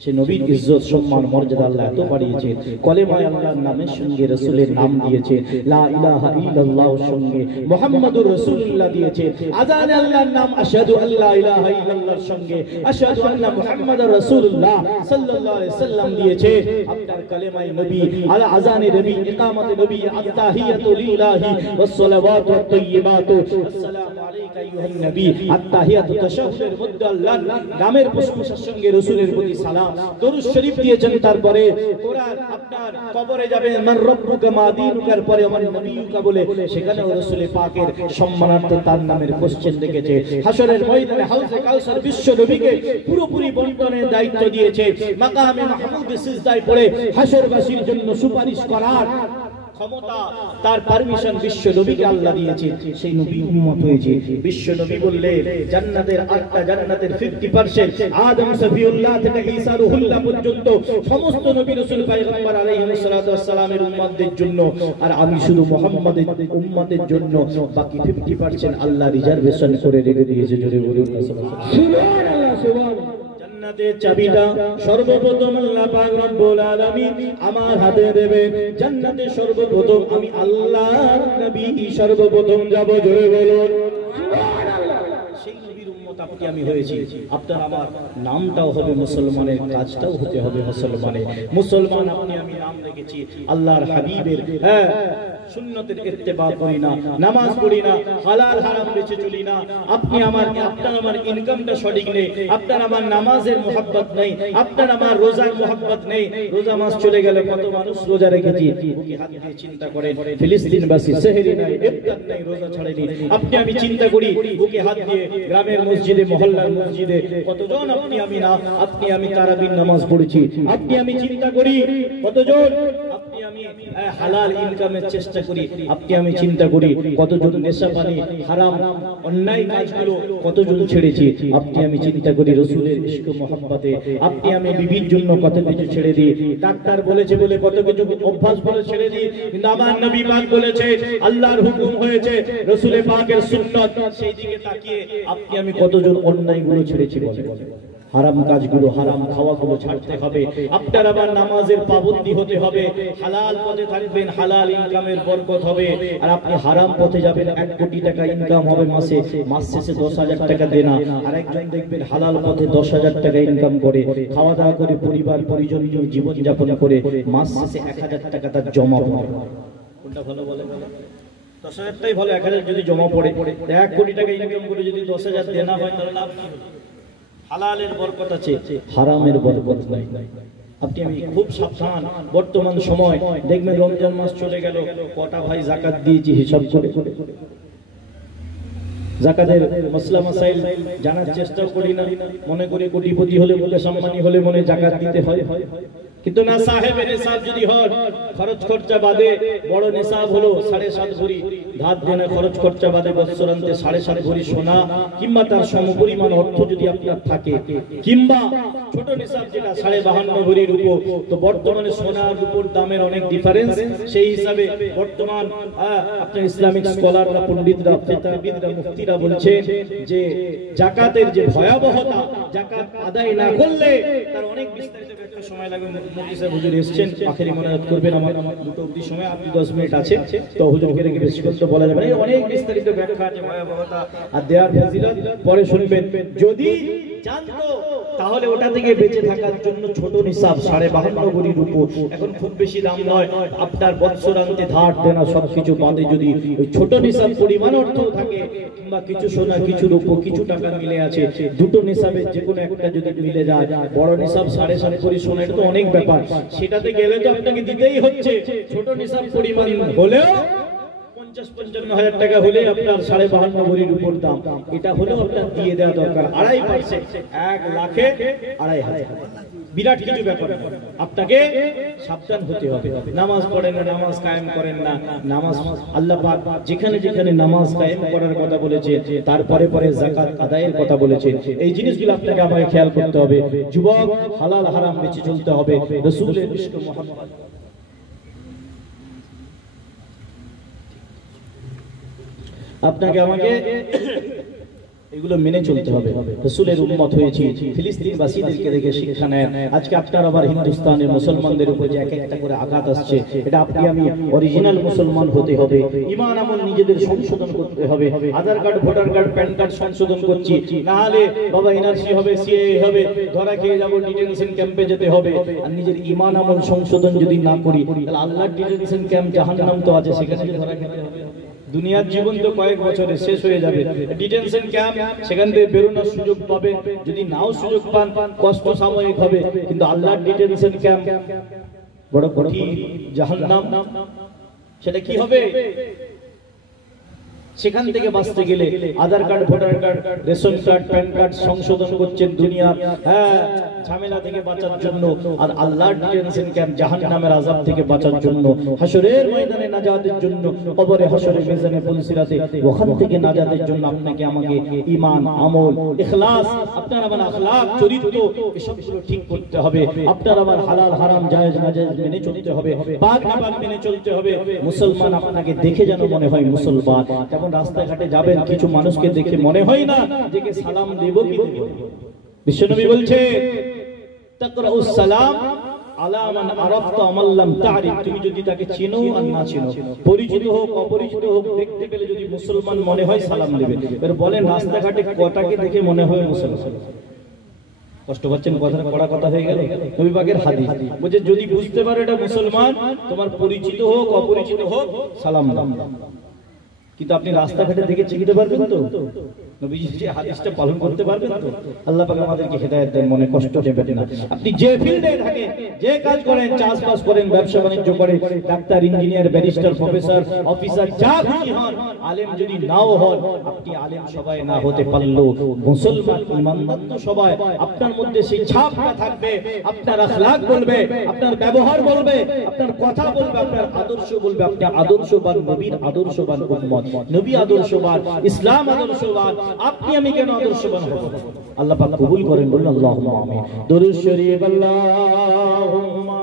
সে নবীর ইজ্জত সম্মান মর্যাদা আল্লাহ এত বাড়িয়েছে, কলেমায় আল্লাহর নামের সঙ্গে রাসূলের নাম দিয়েছে, লা ইলাহা ইল্লাল্লাহর সঙ্গে মুহাম্মাদুর রাসূলুল্লাহ দিয়েছে, আযানে আল্লাহর নাম আশহাদু আল্লা ইলাহা ইল্লাল্লাহর সঙ্গে আশহাদু আন্না মুহাম্মাদুর রাসূলুল্লাহ সাল্লাল্লাহু আলাইহি সাল্লাম দিয়েছে। আপনার কলেমায় নবী, আলা আযানে নবী, ইকামতে নবী, আত-তাহিয়াতু লিল্লাহি ওয়াস সালাওয়াতু ওয়াত তাইয়্যিবাতু, আসসালামু আলাইকা আইয়ুহান নবী, আত-তাহিয়াতু তাশাহুদের মধ্যে আল্লাহর নামের প্রশংসার সঙ্গে রাসূলের প্রতি সালাম দরুদ শরীফ দিয়েছেন। তারপরে কোরআন আপনার কবরে যাবেন, মান রব্বুকা মা দীনুকার পরে মান নবিয়ুকা বলে সেখানে রাসূল পাকের সম্মানার্থে তার নামের কোশ্চেন রেখেছে। হাশরের ময়দানে হাউজে কাউসার বিশ্ব নবীকে পুরোপুরি বন্টনের দায়িত্ব দিয়েছে। মাকামে মাহমুদ সিজদায় পড়ে হাশরবাসীর জন্য সুপারিশ করার ক্ষমতা, তার পারমিশন বিশ্ব নবীকে আল্লাহ দিয়েছে। সেই নবী উম্মত হয়েছে। বিশ্ব নবী বললে জান্নাতের 8টা জান্নাতের 50% আদম সফিউল্লাহ থেকে ঈসা রুহুল্লাহ পর্যন্ত সমস্ত নবী রাসূল পয়গম্বর আলাইহিস সালাতু ওয়াস সালামের উম্মতদের জন্য, আর আমি শুধু মুহাম্মাদের উম্মতের জন্য বাকি 50% আল্লাহ রিজার্ভেশন করে রেখে দিয়েছে। জোরে বলুন সুবহানাল্লাহ। সুবহানাল্লাহ। জান্নাতের চাবিটা সর্বপ্রথম আল্লাহ পাক রব্বুল আলামিন আমার হাতে দেবেন। জান্নাতে সর্বপ্রথম আমি আল্লাহর নবী সর্বপ্রথম যাব। জোরে বলুন সুবহানাল্লাহ। সেই নবীর উম্মত আপনি আমি হয়েছি। আপনার আমার নামটাও হবে মুসলমানের, কাজটাও হতে হবে মুসলমানের। মুসলমান আপনি আমি নাম রেখেছি আল্লাহর হাবিবের, হ্যাঁ সুন্নতের ইত্তেবা করি না, নামাজ পড়ি না, হালাল হারাম বেঁচে চলি না। আপনি আমার আপনার আমার ইনকামটা সঠিক নেই, আপনার আমার নামাজের মুহাব্বত নেই, আপনার আমার রোজার মুহাব্বত নেই। রোজা মাস চলে গেল, কত মানুষ রোজা রেখেছি, বুকে হাত দিয়ে চিন্তা করেন ফিলিস্তিনবাসী সেহরি নাই, ইফতার নাই, রোজা ছাড়েনি। আপনি আমি চিন্তা করি বুকে হাত দিয়ে গ্রামের মসজিদে, মহল্লার মসজিদে কতজন আপনি আমি না, আপনি আমি তারাবির নামাজ পড়েছি। আপনি আমি চিন্তা করি কতজন আপনি আমি হালাল ইনকামের চেষ্টা করি। আপনি আমি চিন্তা করি কতজন নেশা পানি হারাম অন্যায় কাজগুলো কতজন ছেড়েছি। আপনি আমি চিন্তা করি রাসূলের ইশক মহব্বতে আপনি আমি বিবির জন্য কত কিছু ছেড়ে দিই। ডাক্তার বলেছে বলে কত কিছু অভ্যাস বলে ছেড়ে দিই, কিন্তু আমার নবী পাক বলেছে, আল্লাহর হুকুম হয়েছে, রাসূল পাকের সুন্নাত, সেই দিকে তাকিয়ে আপনি আমি কতজন অন্যায়গুলো ছেড়েছি বলে। হারাম কাজগুলো, হারাম খাওয়াগুলো ছাড়তে হবে। আপনার আবার নামাজের পাবন্দি হতে হবে, হালাল পথে থাকবেন, হালাল ইনকামের বরকত হবে। আর আপনি হারাম পথে যাবেন, 1 কোটি টাকা ইনকাম হবে মাসে, মাস শেষে 10,000 টাকা দেনা। আর একজন দেখবেন হালাল পথে 10,000 টাকা ইনকাম করে, খাওয়া দাওয়া করে, পরিবার পরিজন নিয়ে জীবন যাপন করে, মাস শেষে 1,000 টাকা তার জমা পড়ে। কোনটা ভালো বলে? 10,000 টাই ভালো। 1,000 যদি জমা পড়ে, 1 কোটি টাকা ইনকাম করে যদি 10,000 দেনা হয়, তাহলে লাভ কি? হালালের বরকত আছে, হারামের বরকত নাই। আপনি আমি খুব সাবধান। বর্তমান সময় দেখবেন রমজান মাস চলে গেল, কটা ভাই যাকাত দিয়েছি হিসাব করে। যাকাতের মাসলা মাসাইল জানার চেষ্টা করি না, মনে করি কোটিপতি হলে বলে সম্মানী হলে মনে যাকাত দিতে হয়। কিন্তু না সাহেবের নিসাব যদি হয় খরচ খরচা বাদে বড় নিসাব হলো 7.5 ভরি ধার দেনা খরচ খরচা বাদে বৎসরান্তে 7.5 ভরি সোনা কিংবা তার সমপরিমাণ অর্থ যদি আপনার থাকে, কিংবা ছোট নিসাব যেটা 52.5 ভরির উপর, তো বর্তমানে সোনা আর রূপোর দামের অনেক ডিফারেন্স। সেই হিসাবে বর্তমান আপনার ইসলামিক স্কলাররা, পণ্ডিতরা, ফিকহবিদরা, মুফতিরা বলছেন যে যাকাতের যে ভয়াবহতা, যাকাত আদায় না করলে তার অনেক বিস্তারিত ব্যাখ্যা সময় লাগবে। মুফতি সাহেব হুজুর এসেছেন, আখেরি মনোনীত করবেন। আমার দুটো অবধি সময়, আপনি 10 মিনিট আছে, তো হুজুরকে রেখে বেশি কথা বলা যাবে না। অনেক বিস্তারিত ব্যাখ্যা আছে ভয়াবহতা আর দেয়ার ফজিলত, পরে শুনবেন। যদি জানতো তাহলে ওটা থেকে বেঁচে থাকার জন্য ছোট নিসাব 52.5 ভরির উপর, এখন খুব বেশি দাম নয়, আপনার বৎসরান্তে ধার দেনা সবকিছু বাদে যদি ওই ছোট নিসাব পরিমাণ অর্থ থাকে, কিংবা কিছু সোনা, কিছু রূপো, কিছু টাকা মিলে আছে, দুটো নিসাবের যে কোনো একটা যদি মিলে যায়, বড় নিসাব 7.5 ভরি সোনা, এটা তো অনেক ব্যাপার, সেটাতে গেলে তো আপনাকে দিতেই হচ্ছে। ছোট নিসাব পরিমাণ হলেও 50-55 হাজার টাকা হলে আপনার 52.5 ভরির উপর দাম, এটা হলেও আপনার দিয়ে দেওয়া দরকার। 2.5%, 1 লাখে 2.5 বিরাট কিছু ব্যাপার। আপনাকে সাবধান হতে হবে। নামাজ পড়েন না, নামাজ কায়েম করেন না, নামাজ আল্লাহ পাক যেখানে যেখানে নামাজ কায়েম করার কথা বলেছে, তারপরে পরে যাকাত আদায়ের কথা বলেছে। এই জিনিসগুলো আপনাকে আমাকে খেয়াল করতে হবে। যুবক, হালাল হারাম বেঁচে চলতে হবে, রাসূলের ইশক মুহাম্মদ আপনাকে আমাকে এগুলো মেনে চলতে হবে। রাসূলের উম্মত হয়েছি, ফিলিস্তিনবাসীদেরকে দেখে শিক্ষা নেন। আজকে আপনার আবার হিন্দুস্তানের মুসলমানদের উপর যে এক একটা করে আঘাত আসছে, এটা আপনি আমি অরিজিনাল মুসলমান হতে হবে। ঈমান আমল নিজেদের সংশোধন করতে হবে। Aadhaar card, voter card, PAN card সংশোধন করছি, না হলে বাবা এনআরসি হবে, সিএএ হবে, ধরা খেয়ে যাব, ডিটেনশন ক্যাম্পে যেতে হবে। আর নিজের ঈমান আমল সংশোধন যদি না করি, তাহলে আল্লাহর ডিটেনশন ক্যাম্প জাহান্নাম তো আছে, সেখানে ধরা খেতে হবে। দুনিয়ার জীবন তো কয়েক বছরে শেষ হয়ে যাবে। ডিটেনশন ক্যাম্প, সেখান থেকে বেরোনোর সুযোগ পাবেন, যদি নাও সুযোগ পান কষ্ট সাময়িক হবে, কিন্তু আল্লাহর ডিটেনশন ক্যাম্প বড় কঠিন, জাহান্নাম। সেটা কি হবে? সেখান থেকে বাঁচতে গেলে Aadhaar card, voter card, ration card, PAN card সংশোধন করছেন দুনিয়ার ঝামেলা থেকে বাঁচার জন্য, আর আল্লাহর ডিটেনশন ক্যাম্প জাহান্নামের আযাব থেকে বাঁচার জন্য, হাসরের ময়দানে নাজাতের জন্য, কবরে হাসরের মিজানে পুলসিরাতে ওখান থেকে নাজাতের জন্য আপনাকে আমাকে ঈমান, আমল, ইখলাস, আপনার আমার আখলাক, চরিত্র এসবগুলো ঠিক করতে হবে। আপনার আমার হালাল হারাম, জায়েজ নাজায়েজ মেনে চলতে হবে, পাক না পাক মেনে চলতে হবে। মুসলমান আপনাকে দেখে যেন মনে হয় মুসলমান। যেমন রাস্তাঘাটে যাবেন, কিছু মানুষকে দেখে মনে হয় না যে কে সালাম দেব কি দেব। বিশ্বনবী বলছে তাকরাউস সালাম আলা মান আরাফতা মান লাম তারিফ, তুমি যদি তাকে চিনো আর না চিনো, পরিচিত হোক অপরিচিত হোক, দেখতে পেলে যদি মুসলমান মনে হয় সালাম দেবে। এর বলেন রাস্তাঘাটে কটাকে দেখে মনে হয় মুসলমান? কষ্ট পাচ্ছেন, কথাটা কড়া কথা হয়ে গেল। নবী পাকের হাদিস বলছে যদি বুঝতে পারো এটা মুসলমান, তোমার পরিচিত হোক অপরিচিত হোক সালাম দাও। কিন্তু আপনি রাস্তাঘাটে দেখে চিনতে পারবেন তো? নবীজির যে হাদিসটা পালন করতে পারবেন তো? আল্লাহ পাক আমাদেরকে হেদায়েত দেন, মনে কষ্ট দেবেন না। আপনি যে ফিল্ডে থাকেন, যে কাজ করেন, চাষবাস করেন, ব্যবসা বাণিজ্য করেন, doctor, engineer, barrister, professor, officer, যা খুশি হন, আলেম যদি নাও হন, আপনি আলেম সবাই না হতে পারলেও মুসলমান ঈমানদার তো সবাই। আপনার মধ্যে সেই ছাপটা থাকবে, আপনার আখলাক বলবে, আপনার ব্যবহার বলবে, আপনার কথা বলবে, আপনার আদর্শ বলবে। আপনি আদর্শবান, নবীর আদর্শবান উম্মত, নবী আদর্শবান, ইসলাম আদর্শবান, আপনি আমি কেন আদর্শবান হব? আল্লাহ পাক কবুল করেন, বলুন আল্লাহুম্মা আমিন। দুরূদ শরীফ আল্লাহুম্মা